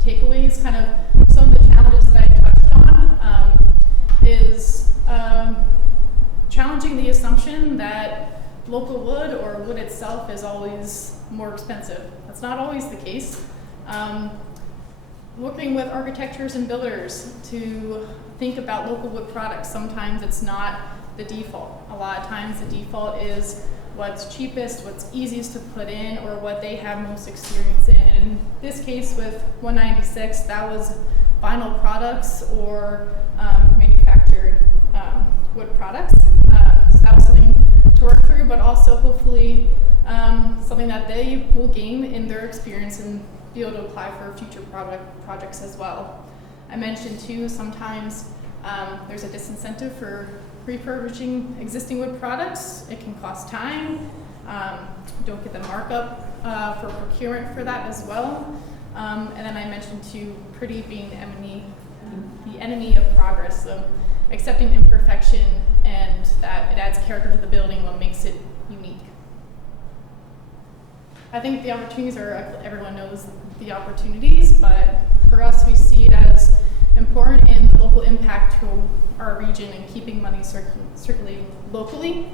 takeaways, kind of some of the challenges that I touched on is challenging the assumption that local wood or wood itself is always more expensive. That's not always the case. Working with architectures and builders to think about local wood products, sometimes it's not the default. A lot of times the default is what's cheapest, what's easiest to put in, or what they have most experience in. And in this case with 196, that was vinyl products or manufactured wood products. So that was something to work through, but also hopefully something that they will gain in their experience and be able to apply for future projects as well. I mentioned too, sometimes there's a disincentive for refurbishing existing wood products. It can cost time. You don't get the markup for procurement for that as well. And then I mentioned too, pretty being the enemy of progress. So accepting imperfection and that it adds character to the building, what makes it unique. I think the opportunities are, everyone knows the opportunities, but for us, we see it as important in the local impact to our region and keeping money circulating locally.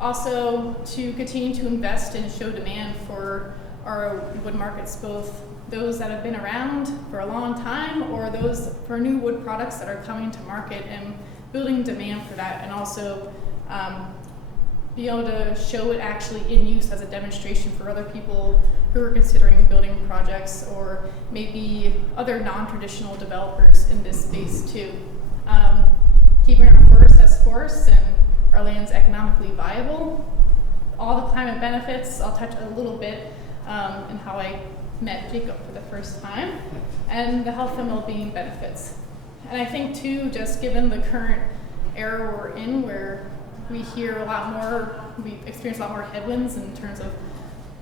Also, to continue to invest and show demand for our wood markets, both those that have been around for a long time or those for new wood products that are coming to market, and building demand for that, and also be able to show it actually in use as a demonstration for other people who are considering building projects, or maybe other non-traditional developers in this space too. Keeping our forests as forests and our lands economically viable. All the climate benefits, I'll touch a little bit in how I met Jacob for the first time, and the health and well-being benefits. And I think too, just given the current era we're in, where we hear a lot more, we experience a lot more headwinds in terms of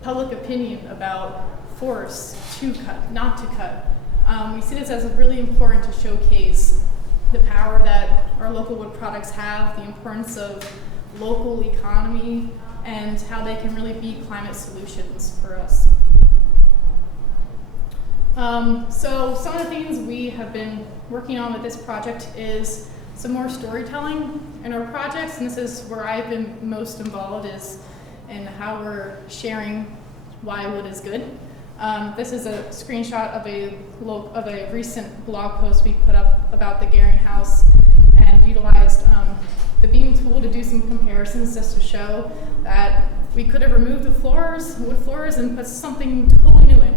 public opinion about forests to cut, not to cut. We see this as really important to showcase the power that our local wood products have, the importance of local economy, and how they can really be climate solutions for us. So some of the things we have been working on with this project is some more storytelling in our projects, and this is where I've been most involved, is in how we're sharing why wood is good. This is a screenshot of a recent blog post we put up about the Garing House, and utilized the beam tool to do some comparisons just to show that we could have removed the wood floors, and put something totally new in,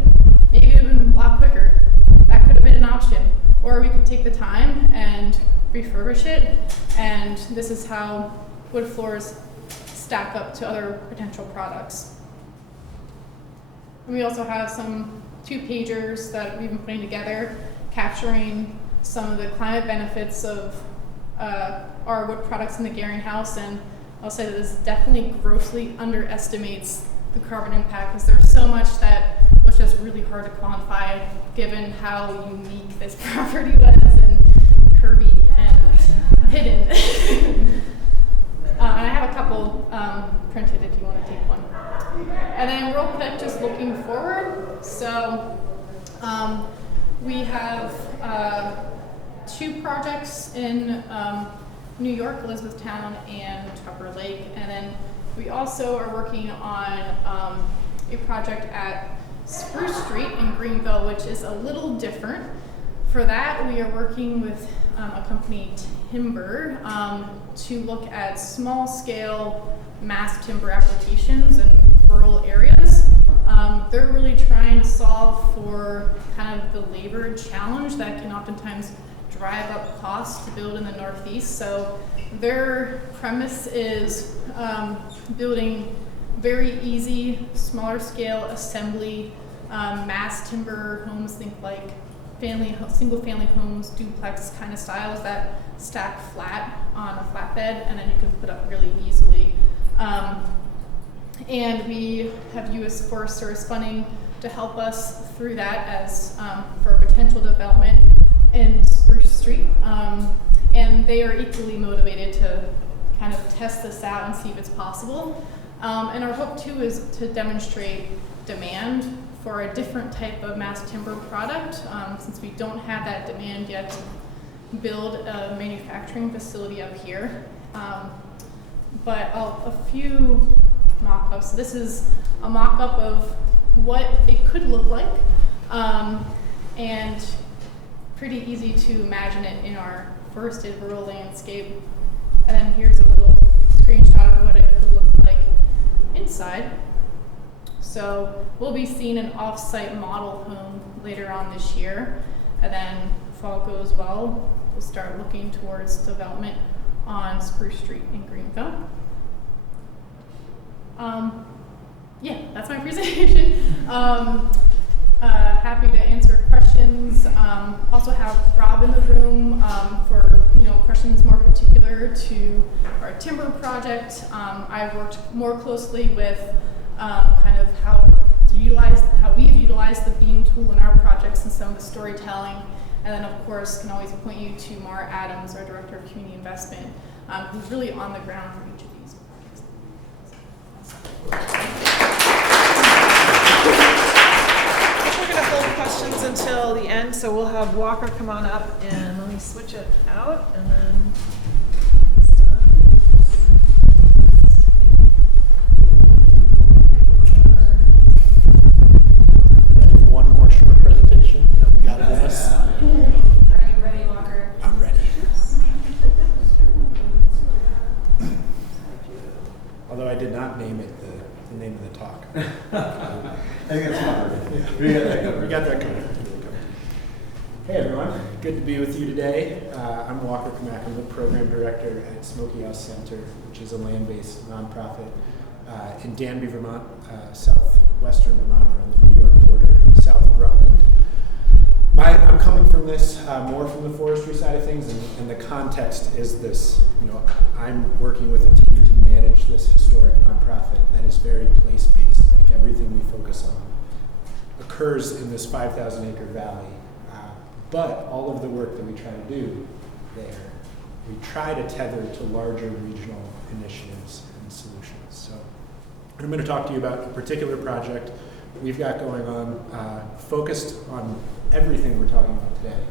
maybe even a lot quicker. That could have been an option. Or we could take the time and refurbish it, and this is how wood floors stack up to other potential products. And we also have some 2-pagers that we've been putting together, capturing some of the climate benefits of our wood products in the Garing House, and I'll say that this definitely grossly underestimates the carbon impact, because there's so much that was just really hard to quantify given how unique this property was, and curvy and hidden. And I have a couple printed if you want to take one. And then real quick, just looking forward. So we have 2 projects in New York, Elizabethtown, and Tupper Lake. And then we also are working on a project at Spruce Street in Greenville, which is a little different. For that, we are working with a company, Timber, to look at small-scale mass timber applications in rural areas. They're really trying to solve for kind of the labor challenge that can oftentimes drive up costs to build in the Northeast. So their premise is building very easy, smaller scale assembly, mass timber homes, think like single family homes, duplex kind of styles that stack flat on a flatbed and then you can put up really easily. And we have U.S. Forest Service funding to help us through that as for potential development in Spruce Street. And they are equally motivated to kind of test this out and see if it's possible. And our hope too is to demonstrate demand for a different type of mass timber product, since we don't have that demand yet to build a manufacturing facility up here. But a few mock-ups. This is a mock-up of what it could look like, and pretty easy to imagine it in our forested rural landscape. And then here's a little screenshot of what it could look like inside. So we'll be seeing an off-site model home later on this year, and then if all goes well, we'll start looking towards development on Spruce Street in Greenville. Yeah, that's my presentation. Happy to answer questions. Also have Rob in the room for questions more particular to our timber project. I've worked more closely with kind of how we've utilized the beam tool in our projects and some of the storytelling. And then of course can always point you to Mara Adams, our Director of Community Investment, who's really on the ground for each of these projects. We're going to hold questions until the end, so we'll have Walker come on up and let me switch it out and then it's done. One more short presentation. Got it, Dennis? Are you ready, Walker? I'm ready. Although I did not name it the name of the talk. I think that's fine. Yeah. We got that covered. We got that covered. Hey everyone, good to be with you today. I'm Walker Kamak. I'm the Program Director at Smokey House Center, which is a land-based nonprofit in Danby, Vermont, southwestern Vermont, around the New York border, south of Rutland. I'm coming from this more from the forestry side of things, and the context is this. I'm working with a team to manage this historic nonprofit that is very place-based. Like everything we focus on occurs in this 5,000 acre valley. But all of the work that we try to do there, we try to tether to larger regional initiatives and solutions. So I'm going to talk to you about a particular project we've got going on, focused on everything we're talking about today,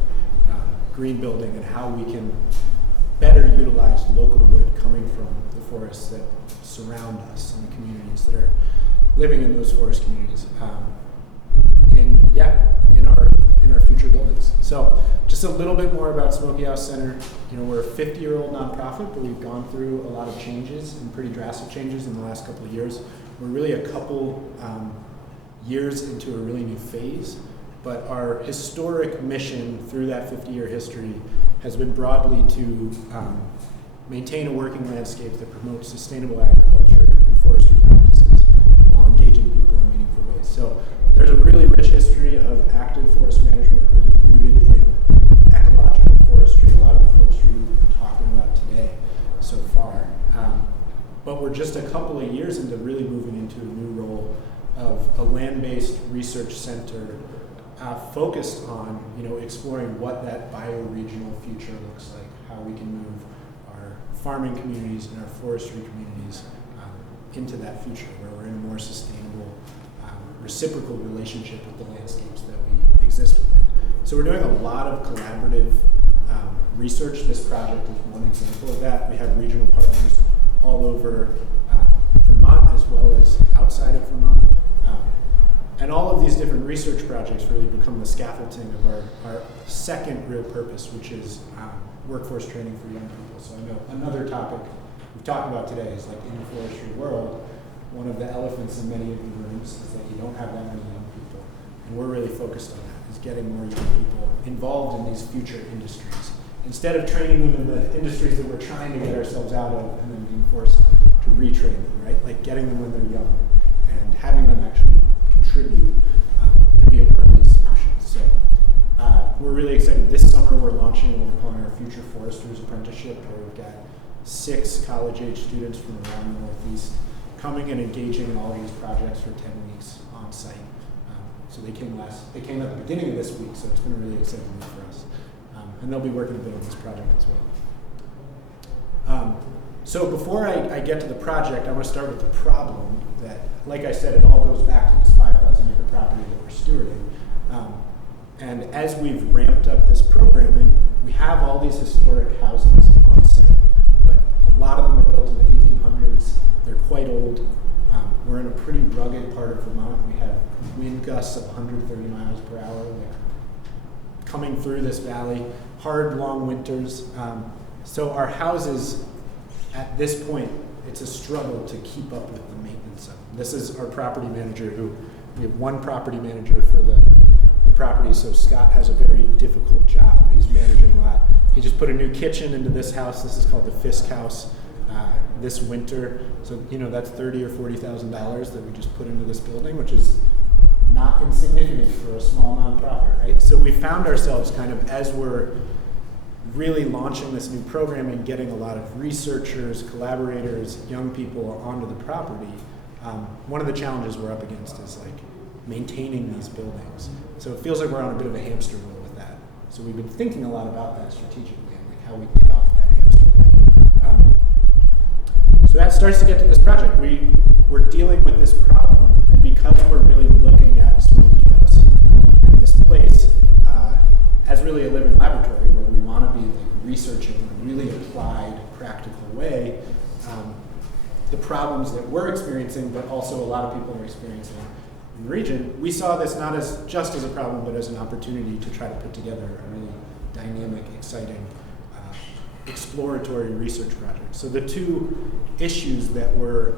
green building and how we can better utilize local wood coming from the forests that surround us and the communities that are living in those forest communities. In our future buildings. So just a little bit more about Smokey House Center. We're a 50-year-old nonprofit, but we've gone through a lot of changes and pretty drastic changes in the last couple of years. We're really a couple years into a really new phase, but our historic mission through that 50-year history has been broadly to maintain a working landscape that promotes sustainable agriculture and forestry practices while engaging people in meaningful ways. So there's a really rich history of active forest management, really rooted in ecological forestry, a lot of the forestry we've been talking about today so far. But we're just a couple of years into really moving into a new role of a land-based research center focused on exploring what that bioregional future looks like, how we can move our farming communities and our forestry communities into that future where we're in a more sustainable reciprocal relationship with the landscapes that we exist within. So we're doing a lot of collaborative research. This project is one example of that. We have regional partners all over Vermont as well as outside of Vermont. And all of these different research projects really become the scaffolding of our second real purpose, which is workforce training for young people. So I know another topic we've talked about today is like in the forestry world, one of the elephants in many of the rooms is that you don't have that many young people. And we're really focused on that, is getting more young people involved in these future industries. instead of training them in the industries that we're trying to get ourselves out of and then being forced to retrain them, right? Like getting them when they're young and having them actually contribute and be a part of these solutions. So we're really excited. This summer we're launching what we're calling our Future Foresters Apprenticeship, where we've got 6 college-age students from around the Northeast coming and engaging in all these projects for 10 weeks on site. So they came at the beginning of this week, so it's been a really exciting week for us. And they'll be working a bit on this project as well. So before I get to the project, I want to start with the problem that, like I said, it all goes back to this 5,000 acre property that we're stewarding. And as we've ramped up this programming, we have all these historic houses on site, but a lot of them were built in the 1800s. They're quite old. We're in a pretty rugged part of Vermont. We have wind gusts of 130 miles per hour coming through this valley, hard, long winters. So our houses, at this point, it's a struggle to keep up with the maintenance of them. This is our property manager we have one property manager for the property, so Scott has a very difficult job. He's managing a lot. He just put a new kitchen into this house. This is called the Fisk House this winter. So, that's $30,000 or $40,000 that we just put into this building, which is not insignificant for a small nonprofit, right? So we found ourselves kind of, as we're really launching this new program and getting a lot of researchers, collaborators, young people onto the property, one of the challenges we're up against is like maintaining these buildings. So it feels like we're on a bit of a hamster wheel with that. So we've been thinking a lot about that strategically and like how we get off that hamster wheel. So that starts to get to this project. We're dealing with this problem, and because we're really looking at Smokey House and this place as really a living laboratory where we want to be like researching in a really applied, practical way the problems that we're experiencing, but also a lot of people are experiencing in the region, we saw this not as just as a problem, but as an opportunity to try to put together a really dynamic, exciting, exploratory research project. So the 2 issues that we're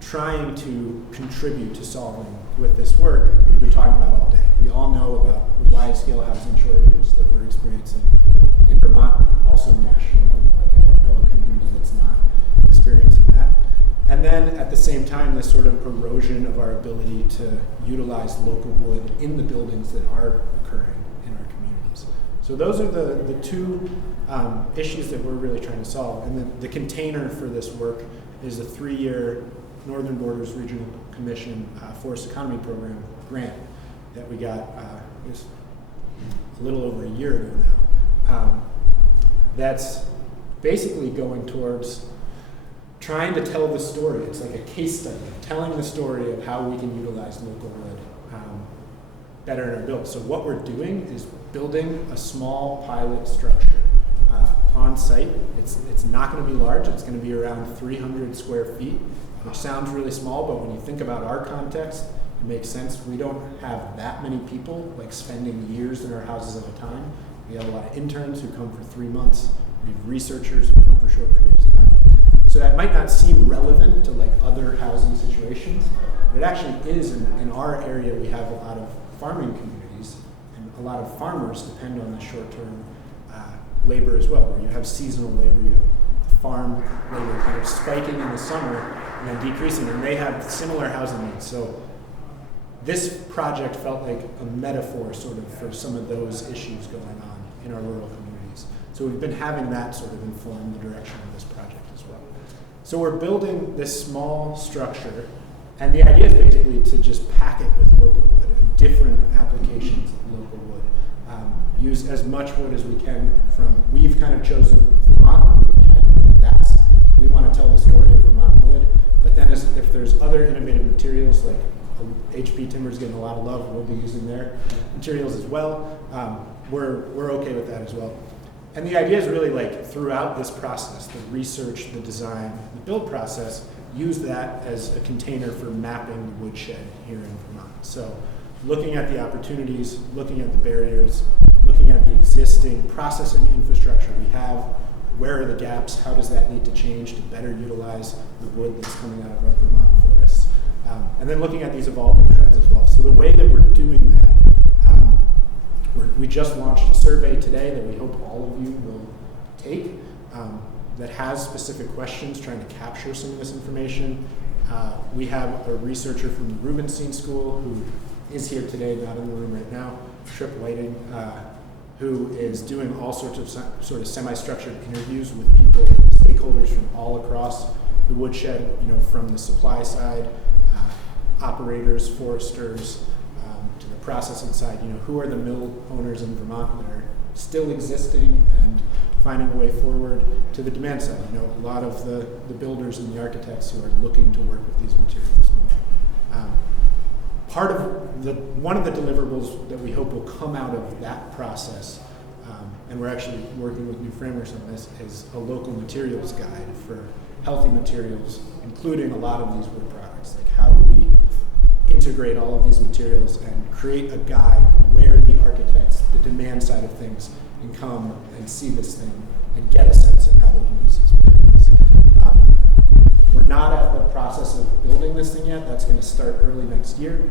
trying to contribute to solving with this work, we've been talking about all day. We all know about the wide-scale housing shortages that we're experiencing in Vermont, also nationally. Like, I don't know a community that's not experiencing that. And then at the same time, this sort of erosion of our ability to utilize local wood in the buildings that are occurring in our communities. So those are the 2 issues that we're really trying to solve. And then the container for this work is a 3-year Northern Borders Regional Commission Forest Economy Program grant that we got just a little over a year ago now. That's basically going towards trying to tell the story. It's like a case study, telling the story of how we can utilize local wood better in our build. So what we're doing is building a small pilot structure on site. It's not going to be large. It's going to be around 300 square feet, which sounds really small, but when you think about our context, it makes sense. We don't have that many people like spending years in our houses at a time. We have a lot of interns who come for 3 months. We have researchers who come for short periods of time. So that might not seem relevant to like other housing situations, but it actually is. In our area, we have a lot of farming communities, and a lot of farmers depend on the short-term labor as well, where you have seasonal labor, you have farm labor kind of spiking in the summer and then decreasing, and they have similar housing needs. So this project felt like a metaphor sort of for some of those issues going on in our rural communities. So we've been having that sort of inform the direction of this project as well. So we're building this small structure, and the idea is basically to just pack it with local wood and different applications of local wood. Use as much wood as we can we've kind of chosen Vermont when we can. We want to tell the story of Vermont wood, but then if there's other innovative materials like HP Timber is getting a lot of love, we'll be using their materials as well. We're okay with that as well. And the idea is really like throughout this process, the research, the design, the build process, use that as a container for mapping the woodshed here in Vermont. So looking at the opportunities, looking at the barriers, looking at the existing processing infrastructure we have, where are the gaps, how does that need to change to better utilize the wood that's coming out of our Vermont forests, and then looking at these evolving trends as well. So the way that we're doing that, We just launched a survey today that we hope all of you will take that has specific questions trying to capture some of this information. We have a researcher from the Rubenstein School who is here today, not in the room right now, Trip Whiting, who is doing all sorts of sort of semi-structured interviews with people, stakeholders from all across the woodshed, from the supply side, operators, foresters, to the processing side. Who are the mill owners in Vermont that are still existing and finding a way forward, to the demand side. A lot of the builders and the architects who are looking to work with these materials more. One of the deliverables that we hope will come out of that process, and we're actually working with New Frameworks on this, is a local materials guide for healthy materials, including a lot of these wood products. Like, how do we integrate all of these materials and create a guide where the architects, the demand side of things, can come and see this thing and get a sense of how they can use these materials. We're not at the process of building this thing yet. That's going to start early next year.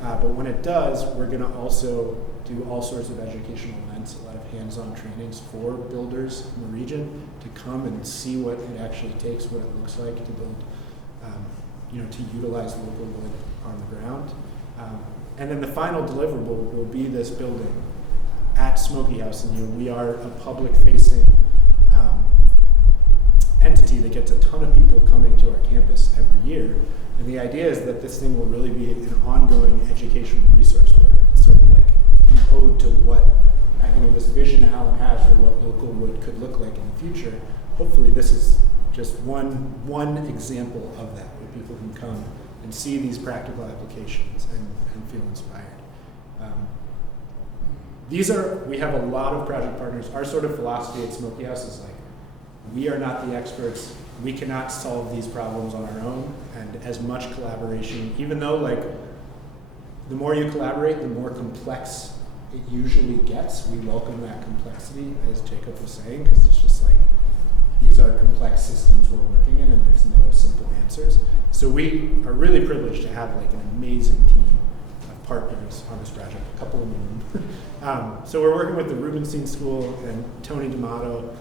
But when it does, we're going to also do all sorts of educational events, a lot of hands-on trainings for builders in the region to come and see what it actually takes, what it looks like to build, to utilize local wood on the ground. And then the final deliverable will be this building at Smokey House. And we are a public-facing entity that gets a ton of people coming to our campus every year. And the idea is that this thing will really be an ongoing educational resource where it's sort of like an ode to what, this vision Alan has for what local wood could look like in the future. Hopefully this is just one example of that, where people can come and see these practical applications and feel inspired. We have a lot of project partners. Our sort of philosophy at Smokey House is like, we are not the experts. We cannot solve these problems on our own, and as much collaboration, even though the more you collaborate, the more complex it usually gets. We welcome that complexity, as Jacob was saying, because it's just like, these are complex systems we're working in and there's no simple answers. So we are really privileged to have an amazing team of partners on this project, a couple in the room. So we're working with the Rubenstein School and Tony D'Amato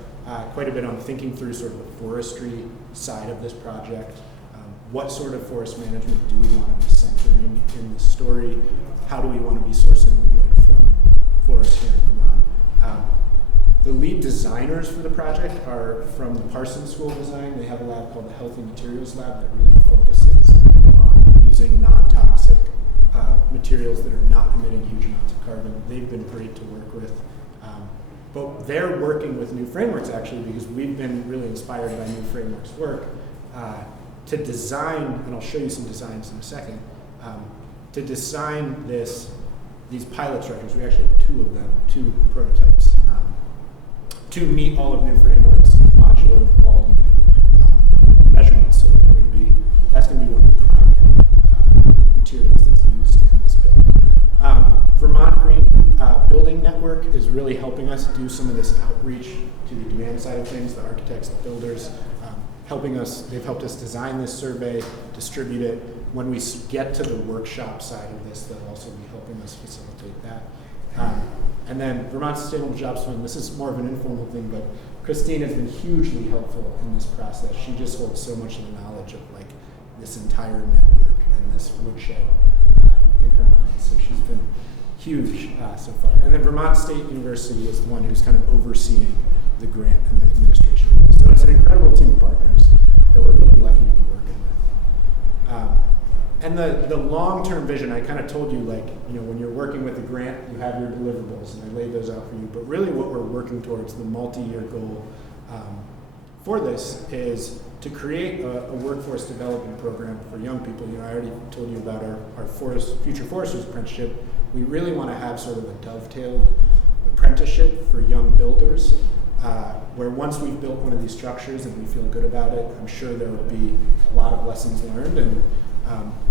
quite a bit on thinking through sort of the forestry side of this project. What sort of forest management do we want to be centering in the story? How do we want to be sourcing the wood from forests here in Vermont? The lead designers for the project are from the Parsons School of Design. They have a lab called the Healthy Materials Lab that really focuses on using non-toxic materials that are not emitting huge amounts of carbon. They've been great to work with. But they're working with New Frameworks actually, because we've been really inspired by New Frameworks' work to design, and I'll show you some designs in a second, to design these pilot structures. We actually have two of them, two prototypes, to meet all of New Frameworks' modular wall unit measurements. So that's going to be one of the primary materials that's used in this build. Vermont Green Building Network is really helping us do some of this outreach to the demand side of things, the architects, the builders, they've helped us design this survey, distribute it. When we get to the workshop side of this, they'll also be helping us facilitate that. And then Vermont Sustainable Jobs Fund, this is more of an informal thing, but Christine has been hugely helpful in this process. She just holds so much of the knowledge of this entire network and this woodshed in her mind. So she's been huge so far. And then Vermont State University is the one who's kind of overseeing the grant and the administration. So it's an incredible team of partners that we're really lucky to be working with. And the long-term vision, I kind of told you, when you're working with a grant, you have your deliverables, and I laid those out for you. But really what we're working towards, the multi-year goal for this, is to create a workforce development program for young people. I already told you about our future foresters apprenticeship. We really want to have sort of a dovetailed apprenticeship for young builders, where once we've built one of these structures and we feel good about it, I'm sure there will be a lot of lessons learned, and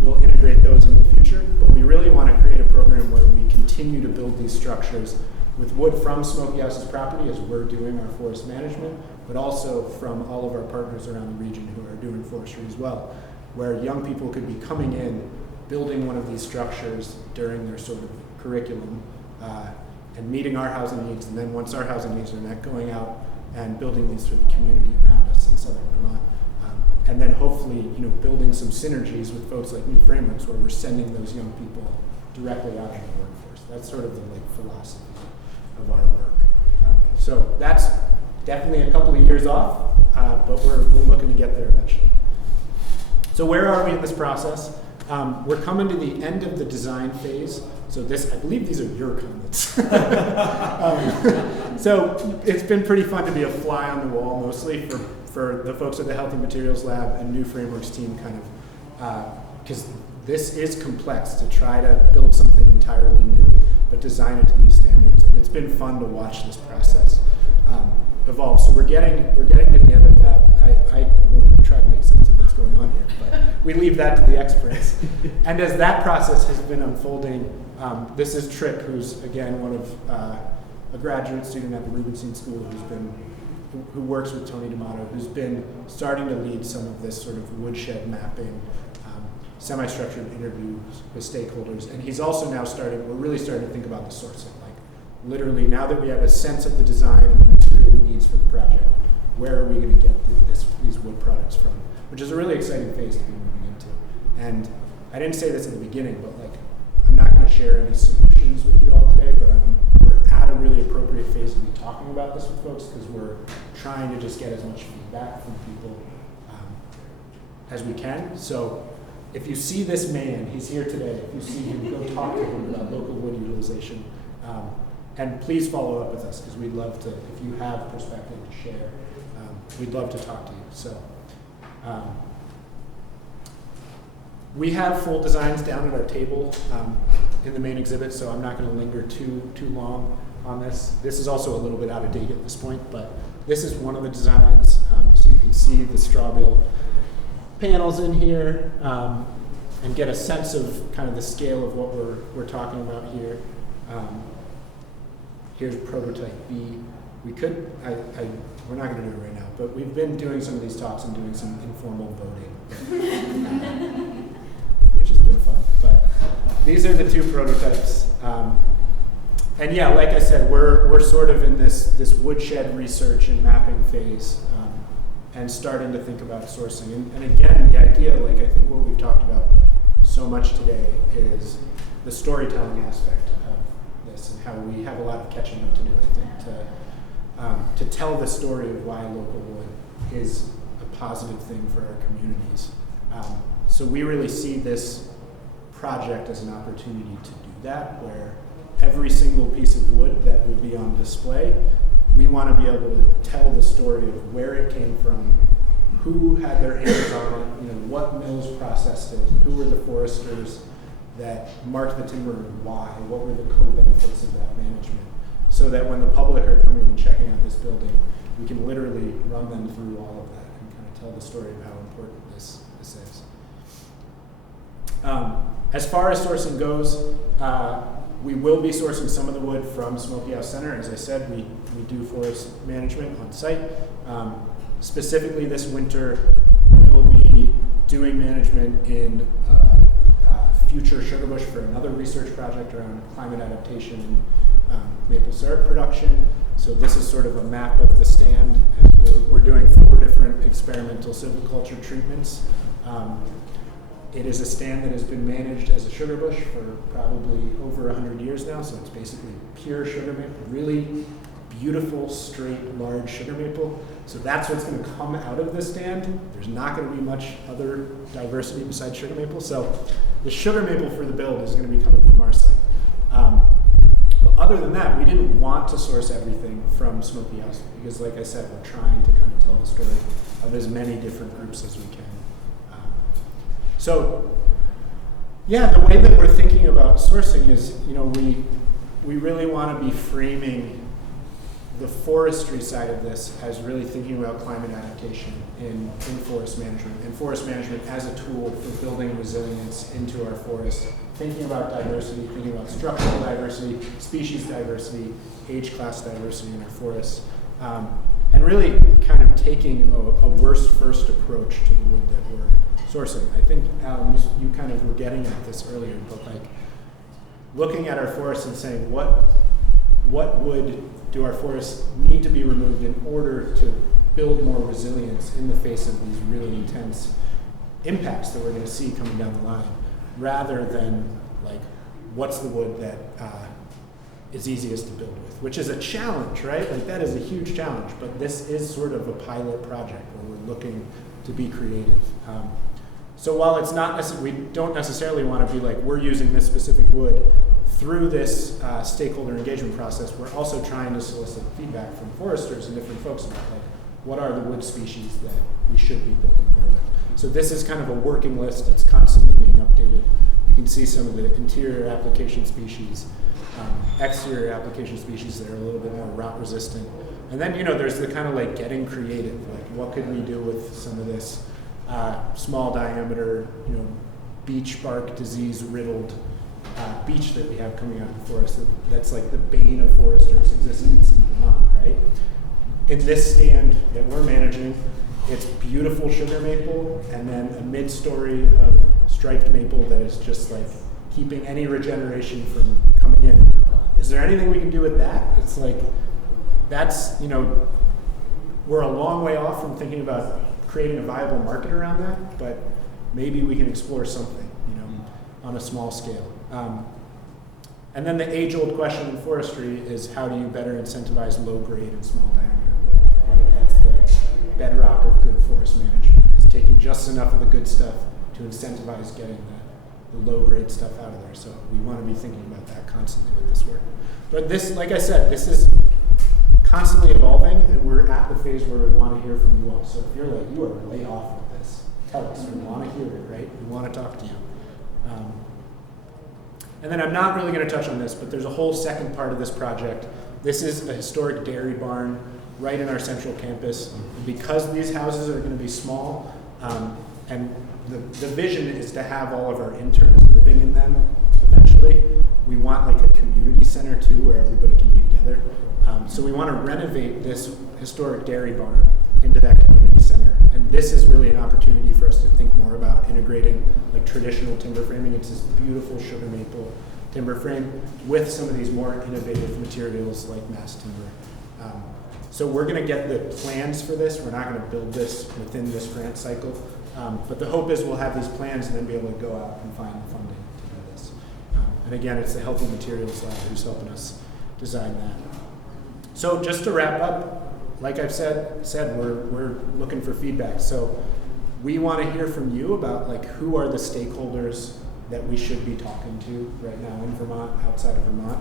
we'll integrate those in the future. But we really want to create a program where we continue to build these structures with wood from Smokey House's property as we're doing our forest management, but also from all of our partners around the region who are doing forestry as well, where young people could be coming in, building one of these structures during their sort of curriculum, and meeting our housing needs, and then once our housing needs are met, going out and building these for the community around us in southern Vermont. And then hopefully, building some synergies with folks like New Frameworks, where we're sending those young people directly out in the workforce. That's sort of the philosophy of our work. So that's definitely a couple of years off, but we're looking to get there eventually. So where are we in this process? We're coming to the end of the design phase. So I believe these are your comments. So it's been pretty fun to be a fly on the wall, mostly for the folks at the Healthy Materials Lab and New Frameworks team, kind of, because this is complex to try to build something entirely new, but design it to these standards. And it's been fun to watch this process evolve. So we're getting to the end of that. I won't even try to make sense of what's going on here, but we leave that to the experts. And as that process has been unfolding, this is Tripp, who's again one of a graduate student at the Rubenstein School, who works with Tony D'Amato, who's been starting to lead some of this sort of woodshed mapping, semi-structured interviews with stakeholders. And he's also now we're really starting to think about the sourcing. Like, literally, now that we have a sense of the design and the material needs for the project, where are we going to get these wood products from? Which is a really exciting phase to be moving into. And I didn't say this at the beginning, but I'm not going to share any solutions with you all today, but we're at a really appropriate phase to be talking about this with folks, because we're trying to just get as much feedback from people as we can. So if you see this man, he's here today. If you see him, go talk to him about local wood utilization. And please follow up with us, because we'd love to, if you have perspective to share, we'd love to talk to you. So we have full designs down at our table in the main exhibit, so I'm not going to linger too long on this. This is also a little bit out of date at this point, but this is one of the designs. So you can see the straw bale panels in here, and get a sense of kind of the scale of what we're talking about here. Here's prototype B. We're not going to do it right now, but we've been doing some of these talks and doing some informal voting, which has been fun. But these are the two prototypes. And yeah, like I said, we're sort of in this woodshed research and mapping phase, and starting to think about sourcing. And again, the idea, I think what we've talked about so much today, is the storytelling aspect of this, and how we have a lot of catching up to do, I think, to tell the story of why local wood is a positive thing for our communities. So we really see this project as an opportunity to do that, where every single piece of wood that would be on display, we want to be able to tell the story of where it came from, who had their hands on it, what mills processed it, who were the foresters that marked the timber, and why, what were the co-benefits of that management, so that when the public are coming and checking out this building, we can literally run them through all of that and kind of tell the story of how important this is. As far as sourcing goes, we will be sourcing some of the wood from Smokey House Center. As I said, we do forest management on site. Specifically this winter, we'll be doing management in future sugar bush for another research project around climate adaptation and maple syrup production. So this is sort of a map of the stand, and we're doing 4 different experimental silviculture treatments. It is a stand that has been managed as a sugar bush for probably over 100 years now, so it's basically pure sugar maple, really beautiful, straight, large sugar maple. So that's what's going to come out of this stand. There's not going to be much other diversity besides sugar maple. So the sugar maple for the build is going to be coming from our site. But other than that, we didn't want to source everything from Smokey House, because like I said, we're trying to kind of tell the story of as many different groups as we can. So yeah, the way that we're thinking about sourcing is, we really want to be framing the forestry side of this as really thinking about climate adaptation in forest management, and forest management as a tool for building resilience into our forests, thinking about diversity, thinking about structural diversity, species diversity, age class diversity in our forests, and really kind of taking a worst first approach to the wood that we're sourcing. I think, Alan, you kind of were getting at this earlier, but looking at our forests and saying, what what wood do our forests need to be removed in order to build more resilience in the face of these really intense impacts that we're going to see coming down the line, rather than like what's the wood that is easiest to build with, which is a challenge, right? Like that is a huge challenge, but this is sort of a pilot project where we're looking to be creative. So while it's not we don't necessarily want to be like, we're using this specific wood, through this stakeholder engagement process, we're also trying to solicit feedback from foresters and different folks about like, what are the wood species that we should be building more with. So this is kind of a working list. It's constantly being updated. You can see some of the interior application species, exterior application species that are a little bit more rot resistant. And then, there's the kind of like getting creative, like what could we do with some of this small diameter, beech bark disease riddled beech that we have coming out of the forest. That's like the bane of foresters' existence in Vermont, right? In this stand that we're managing, it's beautiful sugar maple and then a mid-story of striped maple that is just like keeping any regeneration from coming in. Is there anything we can do with that? It's like, that's, we're a long way off from thinking about creating a viable market around that, but maybe we can explore something, on a small scale. And then the age-old question in forestry is, how do you better incentivize low-grade and small diameter wood? Right? That's the bedrock of good forest management, is taking just enough of the good stuff to incentivize getting the low-grade stuff out of there. So we want to be thinking about that constantly with this work. But this, like I said, this is constantly evolving, and we're at the phase where we want to hear from you all. So if you're like, you are way off with this, tell us. We want to hear it, right? We want to talk to you. And then I'm not really going to touch on this, but there's a whole second part of this project. This is a historic dairy barn right in our central campus. And because these houses are going to be small, and the vision is to have all of our interns living in them eventually, we want like a community center too, where everybody can be together. So we want to renovate this historic dairy barn into that community center. And this is really an opportunity for us to think more about integrating like traditional timber framing. It's this beautiful sugar maple timber frame with some of these more innovative materials like mass timber. So we're going to get the plans for this. We're not going to build this within this grant cycle. But the hope is we'll have these plans and then be able to go out and find the funding to do this. And again, it's the Healthy Materials Lab who's helping us design that. So just to wrap up, like I've said, we're looking for feedback. So we want to hear from you about like, who are the stakeholders that we should be talking to right now in Vermont, outside of Vermont.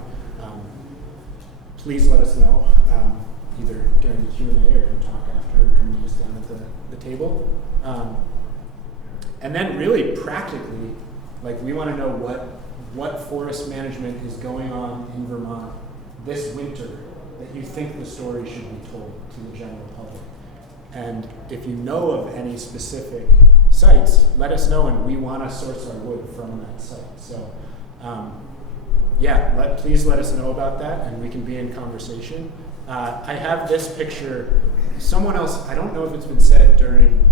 Please let us know, either during the Q&A or come talk after, or come meet us down at the table. And then really practically, like, we want to know what forest management is going on in Vermont this winter that you think the story should be told to the general public. And if you know of any specific sites, let us know, and we want to source our wood from that site. So please let us know about that, and we can be in conversation. I have this picture. Someone else, I don't know if it's been said during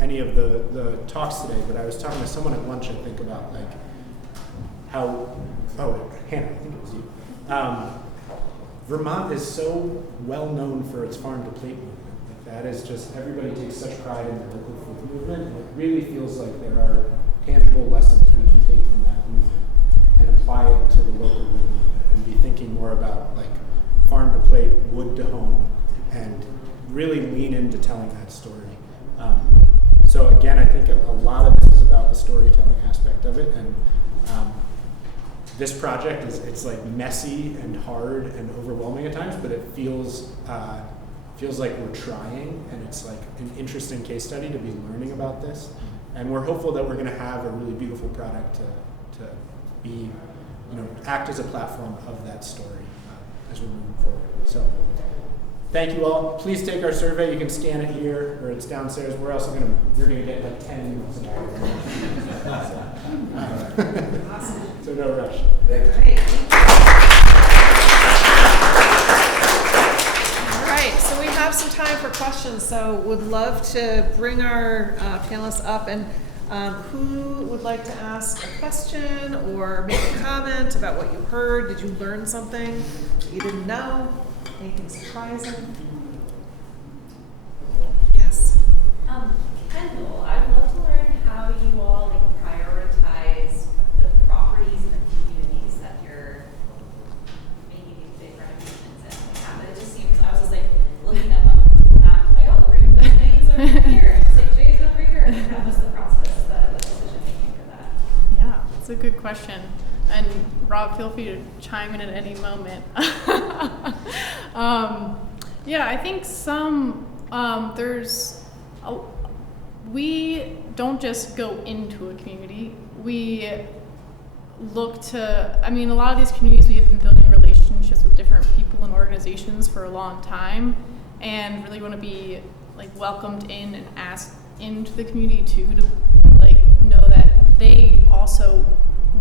any of the talks today, but I was talking to someone at lunch, I think, about like how, Hannah, I think it was you. Vermont is so well known for its farm to plate movement. Like that is just, everybody takes such pride in the local food movement, and it really feels like there are tangible lessons we can take from that movement and apply it to the local movement and be thinking more about like farm to plate, wood to home, and really lean into telling that story. So again, I think a lot of this is about the storytelling aspect of it, and this project it's like messy and hard and overwhelming at times, but it feels like we're trying, and it's like an interesting case study to be learning about this, and we're hopeful that we're going to have a really beautiful product to be, act as a platform of that story as we're moving forward. So thank you all. Please take our survey. You can scan it here, or it's downstairs. We're also you're gonna get like 10 emails. So no rush. All right, so we have some time for questions. So would love to bring our panelists up, and who would like to ask a question or make a comment about what you heard? Did you learn something? you didn't know, anything surprising? Yes. Kendall, I'd love to learn how you all like prioritize the properties and the communities that you're making these big renovations in. Like, how, it just seems, I was just like looking up on the map, like, oh, Green Building's over here, and St. J's over here. And how was the process, the decision making for that? Yeah, it's a good question. And Rob, feel free to chime in at any moment. Yeah, I think we don't just go into a community. We look to, I mean, a lot of these communities, we have been building relationships with different people and organizations for a long time, and really want to be like welcomed in and asked into the community too, to like know that they also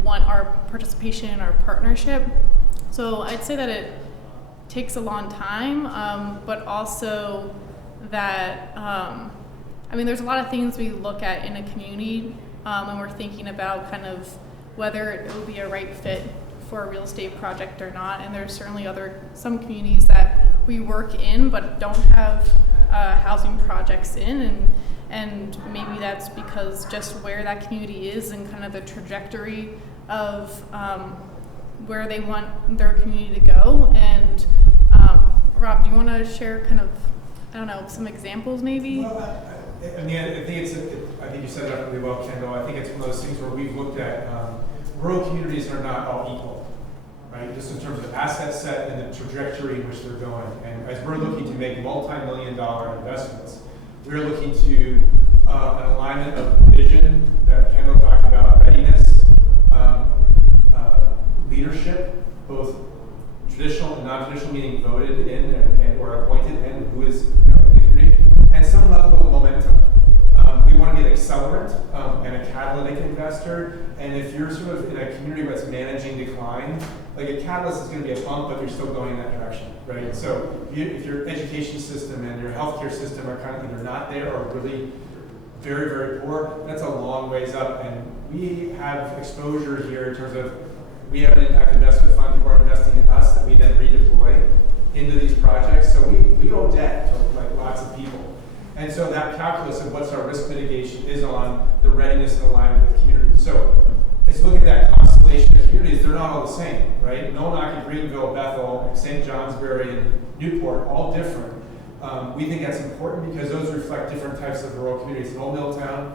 want our participation and our partnership. So I'd say that it takes a long time, but also that, I mean, there's a lot of things we look at in a community when we're thinking about kind of whether it would be a right fit for a real estate project or not. And there's certainly some communities that we work in but don't have housing projects in, and maybe that's because just where that community is and kind of the trajectory of where they want their community to go. And Rob, do you want to share kind of, I don't know, some examples maybe? Well, I mean, I think you said that really well, Kendall. I think it's one of those things where we've looked at rural communities are not all equal, right? Just in terms of asset set and the trajectory in which they're going. And as we're looking to make multi-million-dollar investments, we're looking to an alignment of vision that Kendall talked about, readiness, leadership, both traditional and non-traditional, meaning voted in and or appointed, and who is in the community, and some level of momentum. We want to be an accelerant and a catalytic investor. And if you're sort of in a community that's managing decline, like a catalyst is going to be a bump, but you're still going in that direction, right? So if your education system and your healthcare system are kind of either not there or really very, very poor, that's a long ways up. And we have exposure here in terms of we have an impact investment fund. People are investing in us that we then redeploy into these projects. So we owe debt to like lots of people. And so that calculus of what's our risk mitigation is on the readiness and alignment with communities. So it's looking at that constellation of communities. They're not all the same, right? Millinocket, Greenville, Bethel, St. Johnsbury, and Newport, all different. We think that's important because those reflect different types of rural communities. An old mill town,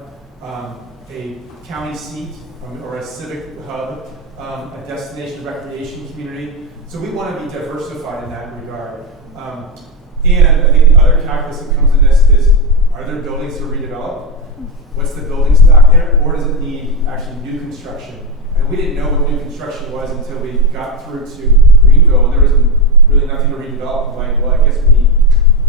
a county seat or a civic hub, a destination recreation community. So we want to be diversified in that regard. And I think the other calculus that comes in this is, are there buildings to redevelop? What's the building stock there? Or does it need actually new construction? And we didn't know what new construction was until we got through to Greenville, and there was really nothing to redevelop. Like, well, I guess we need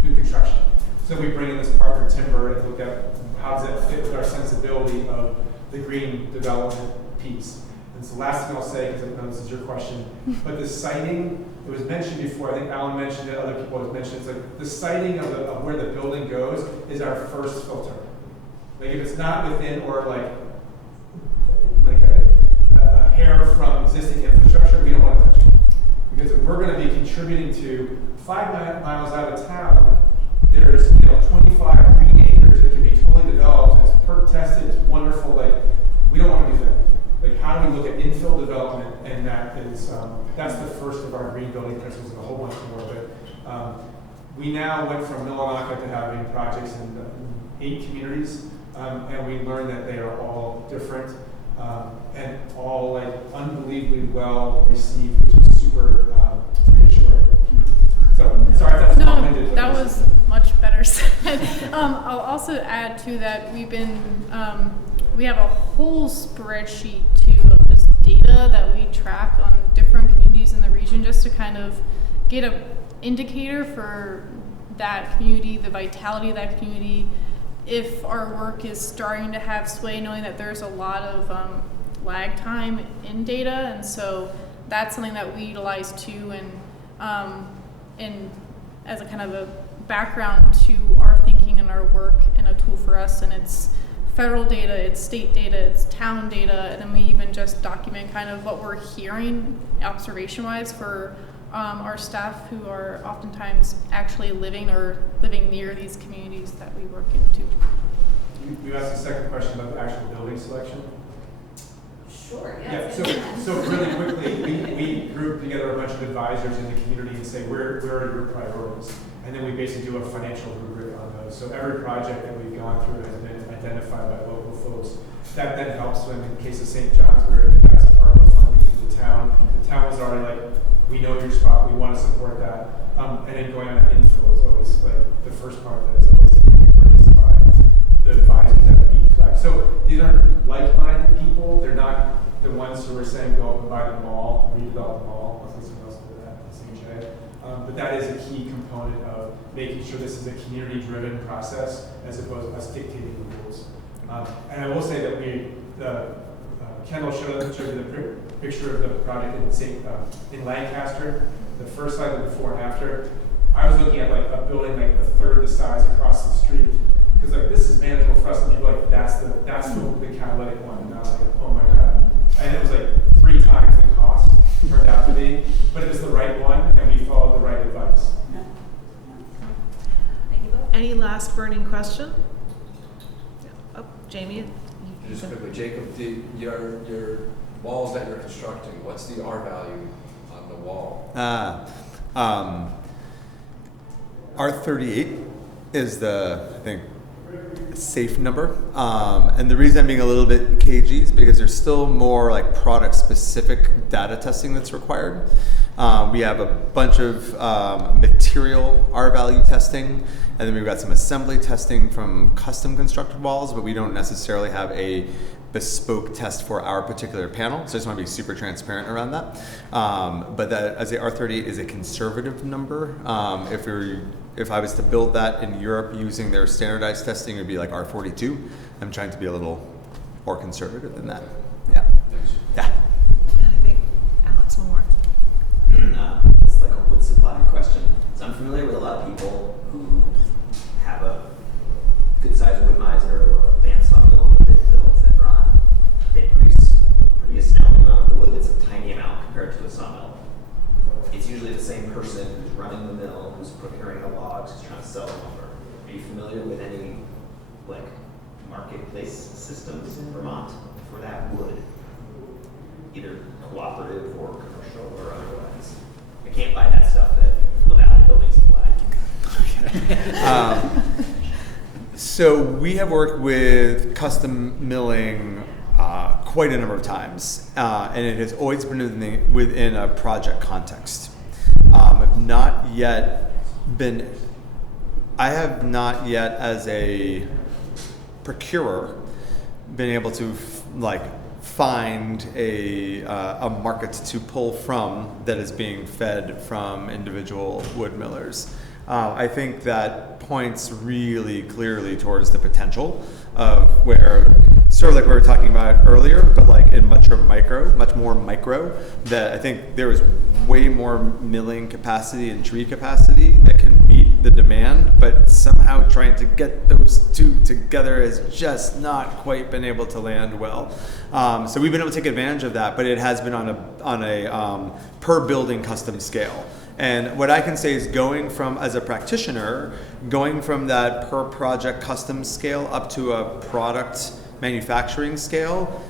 new construction. So we bring in this partner timber and look at how does that fit with our sensibility of the green development piece. And so the last thing I'll say, because I know this is your question, but the siting, it was mentioned before, I think Alan mentioned it, other people have mentioned it, it's like the siting of where the building goes is our first filter. Like if it's not within or like a hair from existing infrastructure, we don't want to touch it. Because if we're going to be contributing to 5 miles out of town, there's 25 green acres that can be totally developed, it's perk tested, it's wonderful, like we don't want to do that. Like how do we look at infill development, and that is that's the first of our green building principles and a whole bunch more. But we now went from Millinocket to having projects in 8 communities, and we learned that they are all different and all like unbelievably well received, which is super reassuring. So sorry if that's long-winded. No, that was much better said. I'll also add to that we have a whole spreadsheet too of just data that we track on different communities in the region, just to kind of get an indicator for that community, the vitality of that community, if our work is starting to have sway, knowing that there's a lot of lag time in data. And so that's something that we utilize too, and as a kind of a background to our thinking and our work, and a tool for us. And it's federal data, it's state data, it's town data, and then we even just document kind of what we're hearing observation-wise for our staff who are oftentimes actually living near these communities that we work into. You asked the second question about the actual building selection. Sure, Yeah, yes. so really quickly, we group together a bunch of advisors in the community and say, where are your priorities? And then we basically do a financial rubric on those. So every project that we've gone through has been identified by local folks. That then helps when, in the case of St. John's, where we got some ARPA funding through the town was already like, we know your spot, we want to support that. And then going on an infill is always like the first part that is always embraced by the advisors that we collect. So these aren't like-minded people. They're not the ones who are saying go up and buy the mall, redevelop the mall. Hopefully someone else did that in CJ. But that is a key component of making sure this is a community-driven process as opposed to us dictating the rules. And I will say that Kendall showed you the picture of the project in Lancaster, the first slide, the before and after. I was looking at like a building like a third the size across the street. Because like this is manageable for us, and people are like that's the catalytic one, and I was like, oh my god. And it was like 3 times the cost turned out to be, but it was the right one, and we followed the right advice. Thank you both. Any last burning question? Oh, Jamie. Just quickly, Jacob, your walls that you're constructing, what's the R value on the wall? R38 is the, I think, safe number. And the reason I'm being a little bit cagey is because there's still more like product specific data testing that's required. We have a bunch of material R value testing, and then we've got some assembly testing from custom constructed walls, but we don't necessarily have a bespoke test for our particular panel. So I just want to be super transparent around that. But that, as the R38 is a conservative number. If I was to build that in Europe using their standardized testing, it would be like R42. I'm trying to be a little more conservative than that. Yeah. Yeah. And I think Alex, one more. It's like a wood supply question. So I'm familiar with a lot of people who have a good-sized wood miser or a bandsaw mill that they've built in Vermont. They produce a pretty astounding amount of wood. It's a tiny amount compared to a sawmill. It's usually the same person who's running the mill, who's procuring the logs, who's trying to sell the lumber. Are you familiar with any like marketplace systems in Vermont for that wood? Either cooperative or commercial or otherwise. I can't buy that stuff at the Valley Building Supply. So we have worked with custom milling quite a number of times, and it has always been within a project context. I have not yet, as a procurer, been able to find a market to pull from that is being fed from individual wood millers. I think that points really clearly towards the potential of where, sort of like we were talking about earlier, but like in much more micro, that I think there is way more milling capacity and tree capacity that can meet the demand, but somehow trying to get those two together has just not quite been able to land well. So we've been able to take advantage of that, but it has been on a per building custom scale. And what I can say is as a practitioner, going from that per project custom scale up to a product manufacturing scale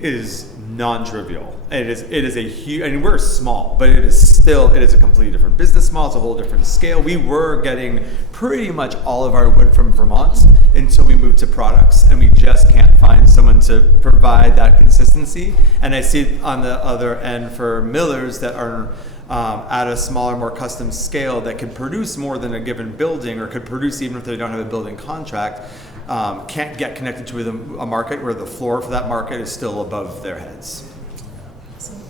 is non-trivial. It is a huge, and we're small, but it is a completely different business model. It's a whole different scale. We were getting pretty much all of our wood from Vermont until we moved to products, and we just can't find someone to provide that consistency. And I see it on the other end for millers that are at a smaller, more custom scale that can produce more than a given building, or could produce even if they don't have a building contract, can't get connected to a market where the floor for that market is still above their heads.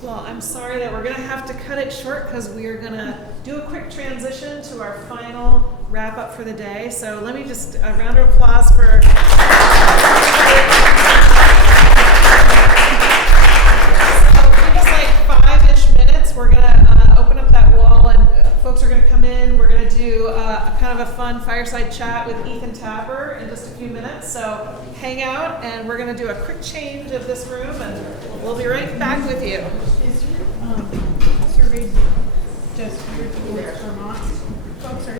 Well, I'm sorry that we're going to have to cut it short because we are going to do a quick transition to our final wrap up for the day. So let me just a round of applause for. We're going to open up that wall, and folks are going to come in. We're going to do a kind of a fun fireside chat with Ethan Tapper in just a few minutes. So hang out, and we're going to do a quick change of this room, and we'll be right back with you. Is your survey just geared towards Vermont folks? Or